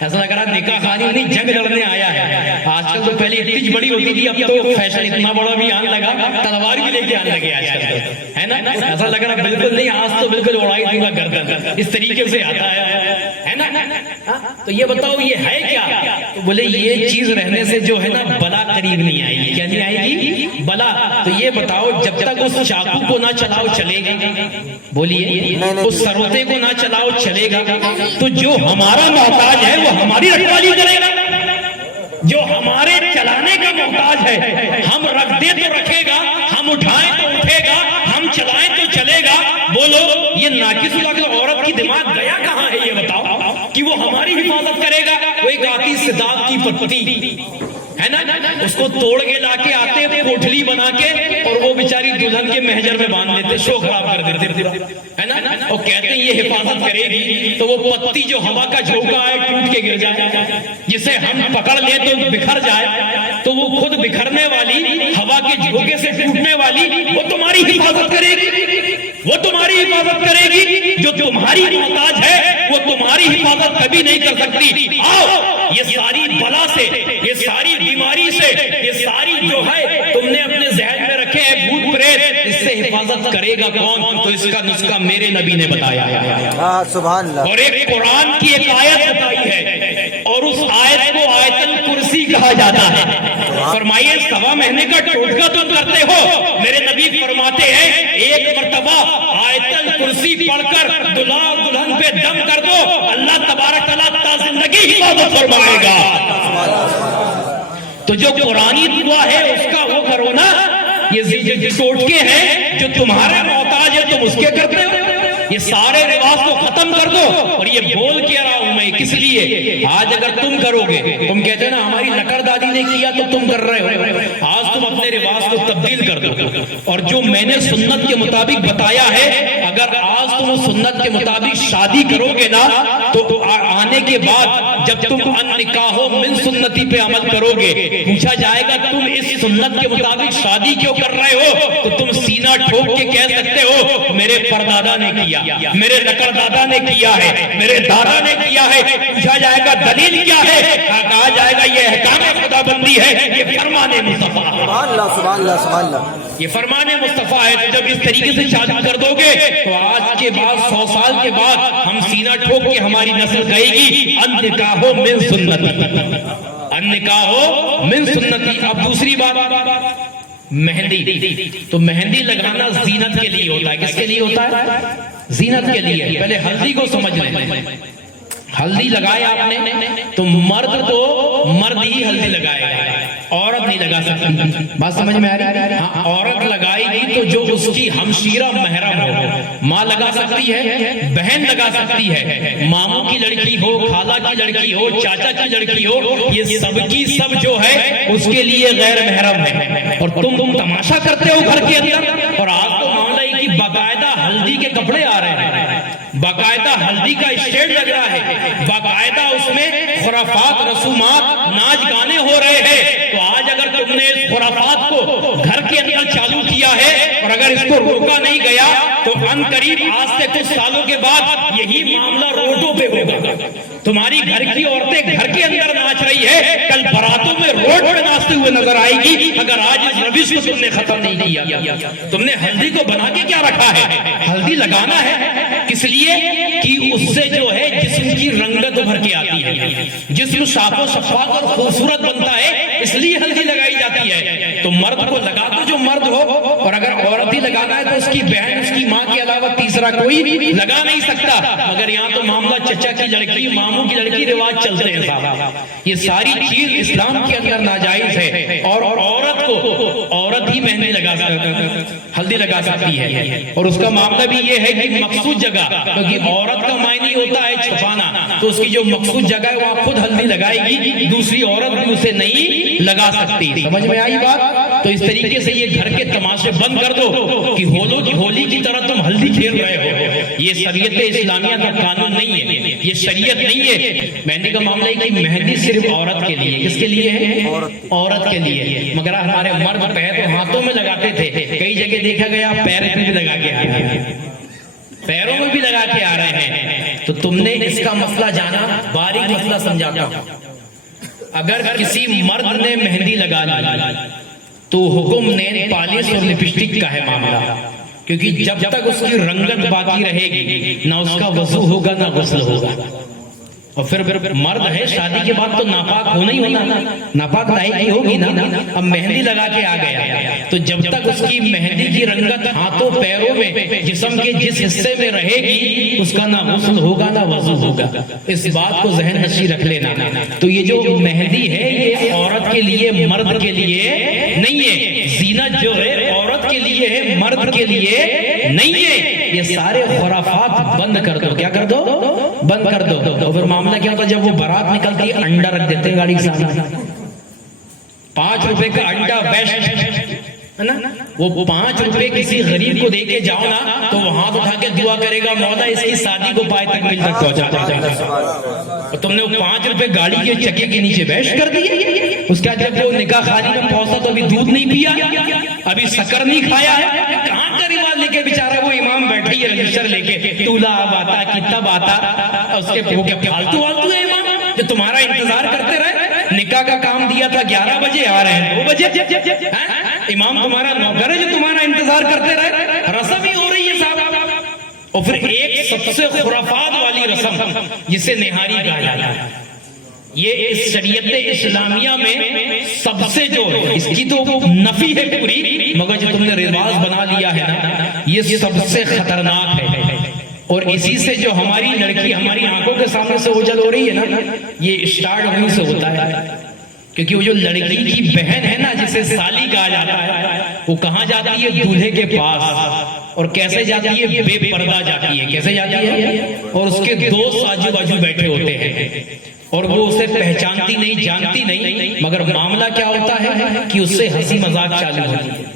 ایسا لگ رہا نکاح خانے نہیں جنگ لڑنے آیا ہے۔ آج کل تو پہلے اتنی بڑی ہوتی تھی، اب تو فیشن اتنا بڑا بھی آنے لگا، تلوار بھی لے کے آنے لگے آج کل، ہے نا؟ ایسا لگ رہا بالکل نہیں، آج تو بالکل اڑائی دوں گا گردن، اس طریقے سے آتا ہے نا؟ تو یہ بتاؤ یہ ہے کیا؟ تو بولے یہ چیز رہنے سے جو ہے نا بلا قریب نہیں آئے گی۔ کیا نہیں آئے گی؟ بلا۔ تو یہ بتاؤ جب تک اس چاقو کو نہ چلاؤ چلے گا؟ بولیے۔ اس سروتے کو نہ چلاؤ چلے گا؟ تو جو ہمارا محتاج ہے وہ ہماری رکھوالی کرے گا، جو ہمارے چلانے کا محتاج ہے ہم رکھ دیں تو رکھے گا، ہم اٹھائیں تو اٹھے گا، ہم چلائیں تو چلے گا۔ بولو یہ ناقص عورت کی دماغ گیا کہاں ہے؟ یہ بتاؤ کہ وہ ہماری حفاظت کرے گا؟ وہ ایک آتی سداب کی پتی ہے نا، اس کو توڑ کے لا کے آتے کوٹھلی بنا کے، اور وہ بیچاری دلہن کے محجر میں باندھ لیتے، شو خراب کر دیتے پورا، ہے نا؟ اور کہتے ہیں یہ حفاظت کرے گی، تو وہ پتی جو ہوا کا جھونکا ہے ٹوٹ کے گر جائے، جسے ہم پکڑ لیں تو بکھر جائے، تو وہ خود بکھرنے والی، ہوا کے جھونکے سے ٹوٹنے والی، وہ تمہاری حفاظت کرے گی، وہ تمہاری حفاظت کرے گی۔ جو تمہاری محتاج ہے وہ تمہاری حفاظت کبھی نہیں کر سکتی۔ آؤ یہ ساری بلا سے، یہ ساری بیماری سے، یہ ساری جو ہے تم نے اپنے ذہن میں رکھے ہیں بھوت پریت، اس سے حفاظت کرے گا کون؟ تو اس کا نسخہ میرے نبی نے بتایا ہے، سبحان اللہ۔ اور ایک قرآن کی ایک آیت بتائی ہے، اور اس آیت کو آیت الکرسی کہا جاتا ہے۔ فرمائیے 1.25 مہینے کا ٹوٹکا تم کرتے ہو، میرے نبی فرماتے ہیں ایک مرتبہ آیت الکرسی پڑھ کر دلہا دلہن پہ دم کر دو، اللہ تبارک تعالیٰ تا زندگی حفاظت فرمائے گا۔ تو جو قرآنی دعا ہے اس کا وہ کرو نا، یہ ٹوٹکے ہیں جو تمہارا محتاج ہے تم اس کے کرتے ہو، یہ سارے رواج کو ختم کر دو۔ اور یہ بول کے رہا ہوں میں کس لیے؟ آج اگر تم کرو گے، تم کہتے ہیں نا ہماری لکڑ دادی نے کیا تو تم کر رہے ہو، آج تم اپنے رواج کو تبدیل کر دو، اور جو میں نے سنت کے مطابق بتایا ہے، اگر آج تم سنت کے مطابق شادی کرو گے نا تو آنے کے بعد جب تم نکاح من سنتی پہ عمل کرو گے، پوچھا جائے گا تم اس سنت کے مطابق شادی کیوں کر رہے ہو، تو تم سینہ ٹھوک کے کہہ سکتے ہو میرے پردادا نے کیا، میرے لکڑ دادا نے کیا ہے، میرے دادا نے کیا ہے۔ پوچھا جائے گا دلیل کیا ہے، کہا جائے گا یہ احکام خدا بندی ہے، یہ فرمان مصطفیٰ ہے، سبحان اللہ سبحان اللہ سبحان اللہ، یہ فرمان مصطفیٰ ہے۔ تو جب اس طریقے سے شادی کر دو گے تو آج کے بعد 100 سال کے بعد ہم سینہ ٹھوک کے ہماری نسل کہے گی النکاح من سنتی، النکاح من سنتی۔ اب دوسری بات مہندی، تو مہندی لگانا زینت کے لیے ہوتا ہے، کس کے لیے ہوتا ہے؟ زینت کے لیے۔ پہلے ہلدی کو سمجھ لیں، ہلدی لگایا آپ نے تو مرد ہی ہلدی لگائے گا، عورت نہیں لگا سکتی، بات سمجھ میں آ رہی ہے؟ ہاں عورت لگائے گی تو جو اس کی ہمشیرہ محرم ہو، ماں لگا سکتی ہے، بہن لگا سکتی ہے، ماموں کی لڑکی ہو، خالہ کی لڑکی ہو، چاچا کی لڑکی ہو، یہ سب کی سب جو ہے اس کے لیے غیر محرم ہے. اور تم تماشا کرتے ہو گھر کے اندر. اور آج تو معاملہ یہ کہ باقاعدہ ہلدی کے کپڑے آ رہے ہیں، باقاعدہ ہلدی کا اسٹیج لگ رہا ہے، باقاعدہ اس میں خرافات، رسومات، ناچ گانے ہو رہے ہیں. تو آج اگر تم نے اس خرافات کو گھر کے اندر چالو کیا ہے اور اگر اس کو روکا نہیں گیا تو ان قریب آج سے کچھ سالوں کے بعد یہی معاملہ روڈوں پہ ہوگا. تمہاری گھر کی عورتیں گھر کے اندر ناچ رہی ہے، کل براتوں میں روڈ پہ ناچتے ہوئے نظر آئے گی اگر آج اس روش کو تم نے ختم نہیں کیا. تم نے ہلدی کو بنا کے کیا رکھا ہے؟ ہلدی لگانا ہے کس لیے کہ اس سے جو ہے جسم کی رنگت ابھر کے آتی ہے، جسم صاف و شفاف اور خوبصورت بنتا ہے، اس لیے ہلدی لگائی جاتی ہے. تو مرد کو لگا تو جو مرد ہو، اور اگر عورت ہی لگانا ہے تو اس کی بہن، اس کی ماں کے علاوہ تیسرا کوئی لگا نہیں سکتا. مگر یہاں تو معاملہ چچا کی لڑکی، ماموں کی لڑکی رواج چلتے ہیں صاحب. یہ ساری چیز اسلام کے اندر ناجائز ہے. اور عورت کو عورت ہی مہندی لگا ہلدی لگا سکتی ہے. اور اس کا معاملہ بھی یہ ہے کہ مخصوص جگہ، کیونکہ عورت کا معنی ہوتا ہے چھپانا، تو اس کی جو مخصوص جگہ ہے وہاں خود ہلدی لگائے گی، دوسری عورت بھی اسے نہیں لگا سکتی. سمجھ میں آئی بات؟ تو اس طریقے سے یہ گھر کے تماشے بند کر دو کہ ہولی کی طرح تم ہلدی کھیل رہے ہو. یہ شریعت اسلامیہ کا قانون نہیں ہے، یہ شریعت نہیں ہے. مہندی کا معاملہ ہے کہ مہندی صرف عورت کے لیے. کس کے لیے ہے؟ عورت کے لیے. مگر ہمارے مرد پیر تو ہاتھوں میں لگاتے تھے، کئی جگہ دیکھا گیا پیر میں بھی لگا کے آ رہے ہیں، پیروں میں بھی لگا کے آ رہے ہیں. تو تم نے اس کا مسئلہ جانا، باریک مسئلہ سمجھاتا ہوں. اگر کسی مرد نے مہندی لگا لی تو حکم نیل پالش اور لپسٹک کا ہے معاملہ، کیونکہ جب تک اس کی رنگت باقی رہے گی نہ اس کا وضو ہوگا نہ غسل ہوگا. اور پھر مرد ہے، شادی کے بعد تو ناپاک ہونا ہی ہونا، ناپاک لاحقی ہوگی نا. اب مہندی لگا کے آ گیا تو جب تک اس کی مہندی کی رنگت ہاتھوں پیروں میں، جسم کے جس حصے میں رہے گی اس کا نہ غسل ہوگا نہ وضو ہوگا. اس بات کو ذہن نشین رکھ لینا. تو یہ جو مہندی ہے یہ عورت کے لیے، مرد کے لیے نہیں ہے. زینت جو ہے عورت کے لیے ہے، مرد کے لیے نہیں ہے. یہ سارے خرافات بند کر دو. کیا کر دو؟ بند کر دو. تو پھر معاملہ کیا ہوتا ہے؟ جب وہ بارات نکلتی ہے انڈا رکھ دیتے ہیں گاڑی کے سامنے، 5 روپے کا انڈا بیسٹ ہے نا. وہ 5 روپے کسی غریب کو دے کے جاؤ نا تو وہ ہاتھ اٹھا کے دعا کرے گا مولا اس کی شادی کو پائے تک مل تک پہنچا. تم نے وہ 5 روپے گاڑی کے چکے کے نیچے بیسٹ کر دیے. اس کا جب وہ نکاح خالی میں پہنچا تو ابھی دودھ نہیں پیا، ابھی شکر نہیں کھایا ہے. کہاں کا رواج لے کے بیچارہ وہ امام بیٹھے ہی رجسٹر لے کے تولا اب آتا کتاب آتا، اس کے فالتو والتو ہے امام جو تمہارا انتظار کرتے رہے. نکاح کا کام دیا تھا 11 بجے، آ رہے ہیں 2 بجے. امام تمہارا نوکر ہے جو تمہارا انتظار کرتے رہے. رسم ہی ہو رہی ہے صاحب. اور پھر ایک سب سے خرافات والی رسم جسے نہاری کہا جاتا ہے، یہ اس شریعت اسلامیہ میں سب سے جو اس کی تو نفی ہے پوری، مگر جو تم نے رواج بنا لیا ہے نا یہ سب سے خطرناک ہے. اور اسی سے جو ہماری لڑکی ہماری آنکھوں کے سامنے سے اوجھل ہو رہی ہے نا، یہ اسٹارٹ وہیں سے ہوتا ہے. کیونکہ وہ جو لڑکی کی بہن ہے نا جسے سالی کہا جاتا ہے، وہ کہاں جاتی ہے؟ دولہے کے پاس. اور کیسے جاتی ہے؟ بے پردہ جاتی ہے. کیسے جاتی ہے؟ اور اس کے دوست آجو باجو بیٹھے ہوتے ہیں اور وہ اسے پہچانتی نہیں، جانتی نہیں. مگر معاملہ کیا ہوتا ہے کہ اس سے ہنسی مذاق چالو ہوتی ہے،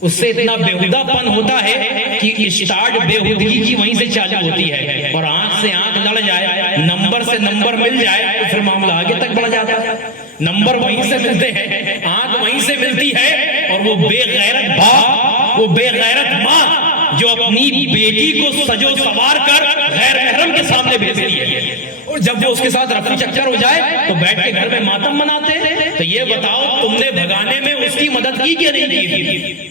اس سے اتنا بےہودہ پن ہوتا ہے کہ اسٹارٹ بےہودگی کی وہیں سے چالو ہوتی ہے. اور آنکھ سے آنکھ لڑ جائے، نمبر سے نمبر مل جائے تو پھر معاملہ آگے تک بڑھ جاتا ہے. نمبر وہیں سے ملتے ہیں، آنکھ وہیں سے ملتی ہے. اور وہ بے غیرت باپ، وہ بے غیرت ماں جو اپنی بیٹی کو سجو سوار کر غیر محرم کے سامنے بھیجتی ہے، اور جب وہ اس کے ساتھ رفو چکر ہو جائے تو بیٹھ کے گھر میں ماتم مناتے ہیں. تو یہ بتاؤ تم نے بھگانے میں اس کی مدد کی کہ نہیں کی تھی؟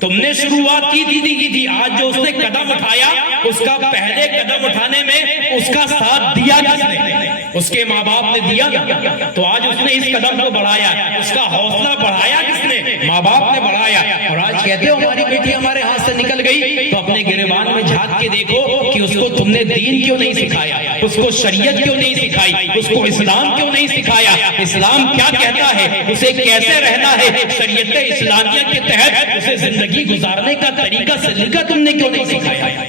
تم نے شروعات کی تھی. آج جو اس نے قدم اٹھایا اس کا پہلے قدم اٹھانے میں اس کا ساتھ دیا کس نے؟ اس کے ماں باپ نے دیا نا، تو آج اس نے اس قدم کو بڑھایا، اس کا حوصلہ بڑھایا کس نے؟ ماں باپ نے بڑھایا۔ اور آج کہتے ہو ہماری بیٹی ہمارے ہاتھ سے نکل گئی، تو اپنے گریبان میں جھانک کے دیکھو کہ اس کو تم نے دین کیوں نہیں سکھایا، اس کو شریعت کیوں نہیں سکھائی، اس کو اسلام کیوں نہیں سکھایا، اسلام کیا کہتا ہے، اسے کیسے رہنا ہے، شریعت اسلامیہ کے تحت اسے زندگی گزارنے کا طریقہ سلیقہ تم نے کیوں نہیں سکھایا؟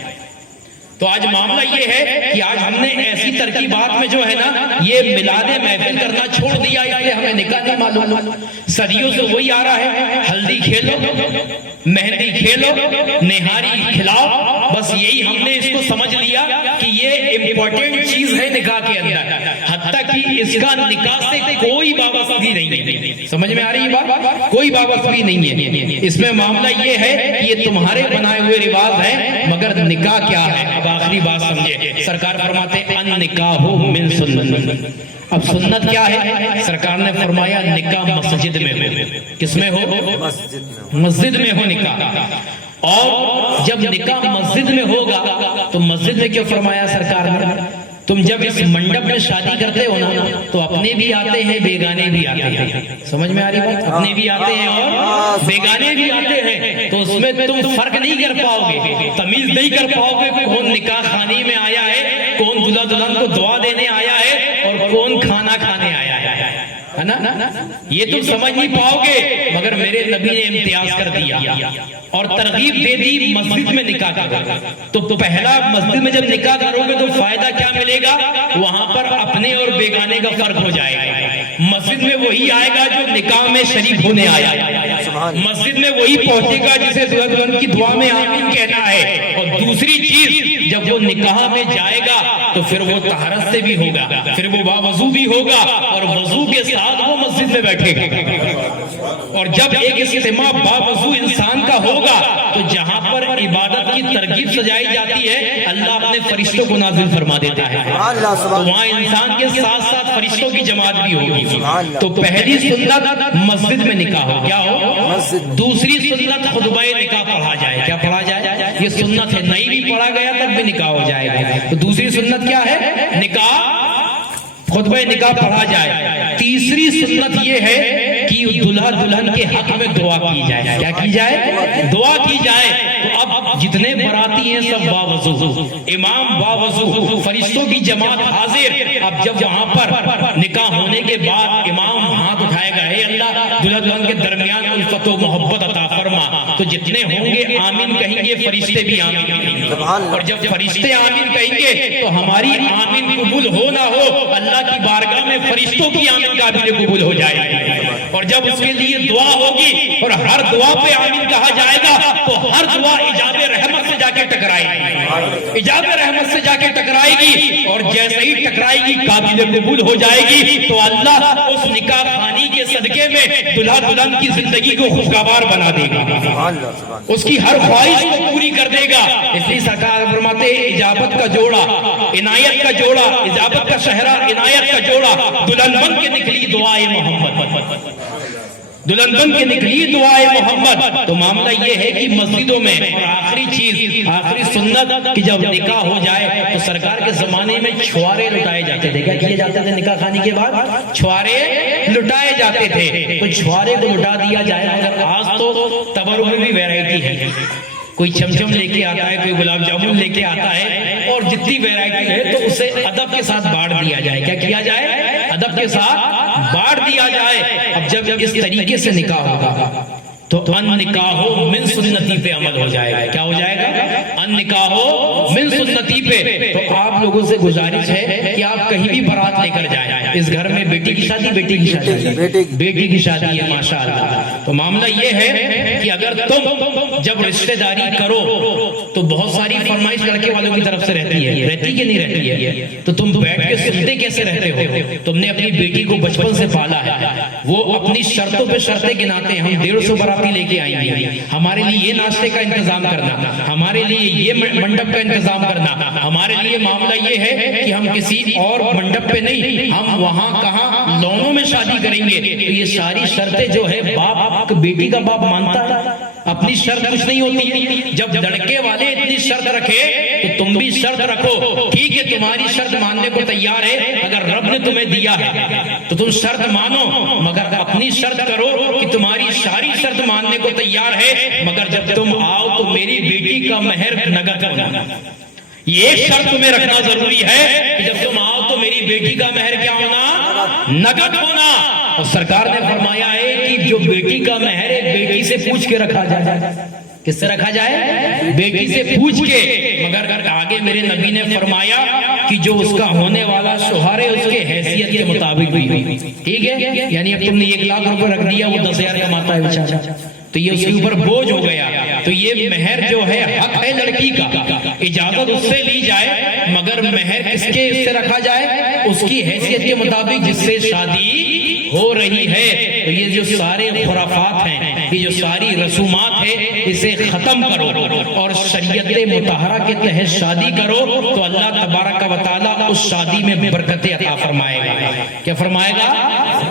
تو آج معاملہ یہ ہے کہ آج ہم نے ایسی ترکیبات میں جو ہے نا یہ میلاد محفل کرنا چھوڑ دیا، اس لیے ہمیں نکاح نہیں معلوم۔ صدیوں سے وہی آ رہا ہے، ہلدی کھیلو، مہندی کھیلو، نہاری کھلاؤ، بس یہی ہم نے اس کو سمجھ لیا کہ یہ امپورٹنٹ چیز ہے نکاح کے اندر، حتیٰ کہ اس کا نکاح سے کوئی وابستگی نہیں ہے۔ سمجھ میں آ رہی ہے بات؟ کوئی وابستگی نہیں ہے۔ اس میں معاملہ یہ ہے کہ یہ تمہارے بنائے ہوئے رواج ہیں، مگر نکاح کیا ہے؟ اب آخری بات سمجھے، سرکار فرماتے ان نکاح من سنت۔ اب سنت کیا ہے؟ سرکار نے فرمایا نکاح مسجد میں ہو۔ کس میں ہو؟ مسجد میں ہو نکاح۔ اور جب نکاح مسجد میں ہوگا تو مسجد میں کیوں فرمایا سرکار نے؟ تم جب اس منڈپ میں شادی کرتے ہو نا تو اپنے بھی آتے ہیں بیگانے بھی آتے ہیں۔ سمجھ میں آ رہی بات؟ اپنے بھی آتے ہیں اور بیگانے بھی آتے ہیں، تو اس میں تم فرق نہیں کر پاؤ گے، تمیز نہیں کر پاؤ گے کون نکاح خانی میں آیا ہے، کون دلہا دلہن کو دعا دینے آیا ہے اور کون کھانا کھانے آیا ہے نا؟ یہ تم سمجھ نہیں پاؤ گے، مگر میرے نبی نے امتیاز کر دیا اور ترغیب دے دی مسجد میں نکاح کرو۔ تو پہلا مسجد میں جب نکاح کرو گے تو فائدہ کیا ملے گا؟ وہاں پر اپنے اور بیگانے کا فرق ہو جائے گا۔ مسجد میں وہی آئے گا جو نکاح میں شریک ہونے آیا، مسجد میں وہی پہنچے گا جسے دلہا دلہن کی دعا میں آمین کہنا ہے۔ اور دوسری چیز، جب وہ نکاح میں جائے گا تو پھر وہ طہارت سے بھی ہوگا، پھر وہ باوضو بھی ہوگا اور وضو کے ساتھ وہ مسجد میں بیٹھے گا۔ اور جب ایک اجتماع باوضو انسان کا ہوگا تو جہاں پر عبادت کی ترغیب سجائی جاتی ہے اللہ اپنے فرشتوں کو نازل فرما دیتا ہے، تو وہاں انسان کے ساتھ ساتھ فرشتوں کی جماعت بھی ہوگی۔ تو پہلی سنت مسجد میں نکاح ہو، کیا ہو؟ دوسری سنت خطبہ نکاح پڑھا جائے۔ کیا پڑھا جائے؟ یہ سنت ہے، نہیں بھی پڑھا گیا تب بھی نکاح ہو جائے گا۔ تو دوسری سنت کیا ہے؟ نکاح، خطبہ نکاح پڑھا جائے۔ تیسری سنت یہ ہے کہ دلہا دلہن کے حق میں دعا کی جائے۔ کیا کی جائے؟ دعا کی جائے۔ تو اب جتنے براتی ہیں سب باوضو، امام باوضو، فرشتوں کی جماعت حاضر۔ اب جب وہاں پر نکاح ہونے کے بعد امام ہاتھ اٹھائے گا، اے اللہ دلہا دلہن کے درمیان الفت و محبت عطا فرما، تو جتنے ہوں گے آمین کہیں گے، فرشتے بھی آمین کہیں گے۔ اور جب فرشتے آمین کہیں گے تو ہماری آمین قبول ہو نہ ہو، اللہ کی بارگاہ میں فرشتوں کی آمین کا بھی قبول ہو جائے گی۔ اور جب اس کے لیے دعا ہوگی اور ہر دعا پہ آمین کہا جائے گا تو ہر دعا ایجاب رحمت سے جا کے ٹکرائے گی، ایجاب رحمت سے جا کے ٹکرائے گی، اور جیسے ہی ٹکرائے گی قابل قبول ہو جائے گی، تو اللہ اس نکاح خانی کے صدقے میں دلہا دلہن کی زندگی کو خوشگوار بنا دے گا، اس کی ہر خواہش کو پوری کر دے گا۔ اس لیے سرکار فرماتے اجابت کا جوڑا، عنایت کا جوڑا، اجابت کا شہرہ، عنایت کا جوڑا، دلہن بن کے نکلی دعائے محمد، دلہن بن کے نکلی دعائے محمد۔ تو معاملہ یہ ہے کہ مسجدوں میں، اور آخری چیز، آخری سنت کہ جب نکاح ہو جائے تو سرکار کے زمانے میں چھوارے لٹائے جاتے تھے۔ کیا کیے جاتے تھے نکاح خانی کے بعد؟ چھوارے لٹائے جاتے تھے۔ تو چھوارے کو لٹا دیا جائے، مگر آج تو تبرک میں بھی ویرائٹی ہے، کوئی چمچم لے کے آتا ہے، کوئی گلاب جامن لے کے آتا ہے، اور جتنی ویرائٹی ہے تو اسے ادب کے ساتھ بانٹ دیا جائے۔ کیا کیا جائے؟ ادب کے ساتھ بانٹ دیا جائے۔ اب جب اس طریقے سے نکاح ہوگا تو ان نکاح من سنتی پہ عمل ہو جائے گا۔ کیا ہو جائے گا؟ ان نکاح من سنتی پہ۔ تو آپ لوگوں سے گزارش ہے کہ آپ کہیں بھی بارات لے کر جائیں، اس گھر میں بیٹی کی شادی، بیٹی کی شادی، بیٹی کی شادی ہے ماشاءاللہ۔ تو معاملہ یہ ہے کہ اگر تم جب رشتہ داری کرو تو بہت ساری فرمائش لڑکے والوں کی طرف سے رہتی ہے، رہتی کہ نہیں رہتی ہے؟ تو تم بیٹھ کے سنتے کیسے رہتے ہو؟ تم نے اپنی بیٹی کو بچپن سے پالا ہے، وہ اپنی شرطوں پہ شرطیں گناتے ہیں، ہم 150 براتی لے کے آئیں گے، ہمارے لیے یہ ناشتے کا انتظام کرنا، ہمارے لیے یہ منڈپ کا انتظام کرنا، ہمارے لیے معاملہ یہ ہے کہ ہم کسی اور منڈپ پہ نہیں، ہم وہاں کہاں لونوں میں شادی کریں گے۔ تو یہ ساری شرطیں جو ہے باپ، بیٹی کا باپ مانتا ہے، اپنی شرط کچھ نہیں ہوتی۔ جب لڑکے والے اتنی شرط رکھے تو تم بھی شرط رکھو. ٹھیک ہے تمہاری شرط ماننے کو تیار ہے, اگر رب نے تمہیں دیا ہے تو تم شرط مانو, مگر اپنی شرط کرو کہ تمہاری ساری شرط ماننے کو تیار ہے, مگر جب تم آؤ تو میری بیٹی کا مہر نقد ہونا. یہ ایک شرط تمہیں رکھنا ضروری ہے کہ جب تم آؤ تو میری بیٹی کا مہر کیا ہونا, نقد ہونا. اور سرکار نے فرمایا ہے کہ جو بیٹی کا مہر ہے بیٹی سے پوچھ کے رکھا جائے. کس سے رکھا جائے؟ بیٹی سے پوچھ کے. مگر آگے میرے نبی نے فرمایا کہ جو اس کا ہونے والا شوہر ہے اس کے حیثیت کے مطابق بھی. ٹھیک ہے, یعنی اب تم نے 1 لاکھ روپے رکھ دیا, وہ 10,000 کماتا ہے بیچارہ, تو یہ اس کے اوپر بوجھ ہو گیا. تو یہ مہر جو ہے حق ہے لڑکی کا, اجازت اس سے لی جائے, مگر مہر کس کے اس سے رکھا جائے؟ اس کی حیثیت کے مطابق جس سے شادی ہو رہی ہے. تو یہ جو سارے خرافات ہیں, یہ جو ساری رسومات ہیں, اسے ختم کرو اور شریعت مطہرہ کے تحت شادی کرو, تو اللہ تبارک و تعالیٰ اس شادی میں برکت عطا فرمائے گا. کیا فرمائے گا؟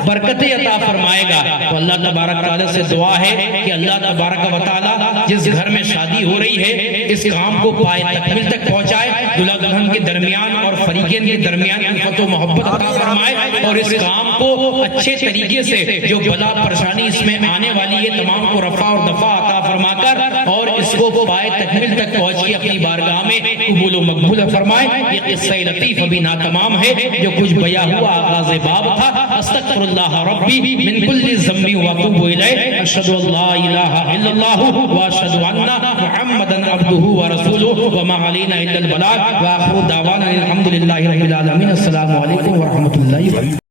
برکت عطا فرمائے گا. تو اللہ تبارک و تعالیٰ سے دعا ہے کہ اللہ تبارک و تعالیٰ جس گھر میں شادی ہو رہی ہے اس کام کو پائے تکمیل تک پہنچائے, دلہا دلہن کے درمیان اور فریقین کے درمیان الفت و محبت عطا فرمائے, اور اس کام کو اچھے طریقے سے جو بلا پریشانی اس میں آنے والی ہے تمام کو رفع اور دفع عطا فرما کر, اور اس کو پائے تکمیل تک پہنچ کے اپنی بارگاہ میں قبول و مقبول فرمائے. یہ قصہ لطیف ابھی ناتمام ہے, جو کچھ بیان ہوا آغاز باب تھا. استغفر اللہ ربی من کل ذنب واتوب الیہ, اشہد ان لا الہ الا اللہ واشہد ان محمدا عبدہ ورسولہ وما علینا الا البلاغ, واخر دعوانا الحمد للہ رب العالمین. السلام علیکم ورحمۃ اللہ وبرکاتہ.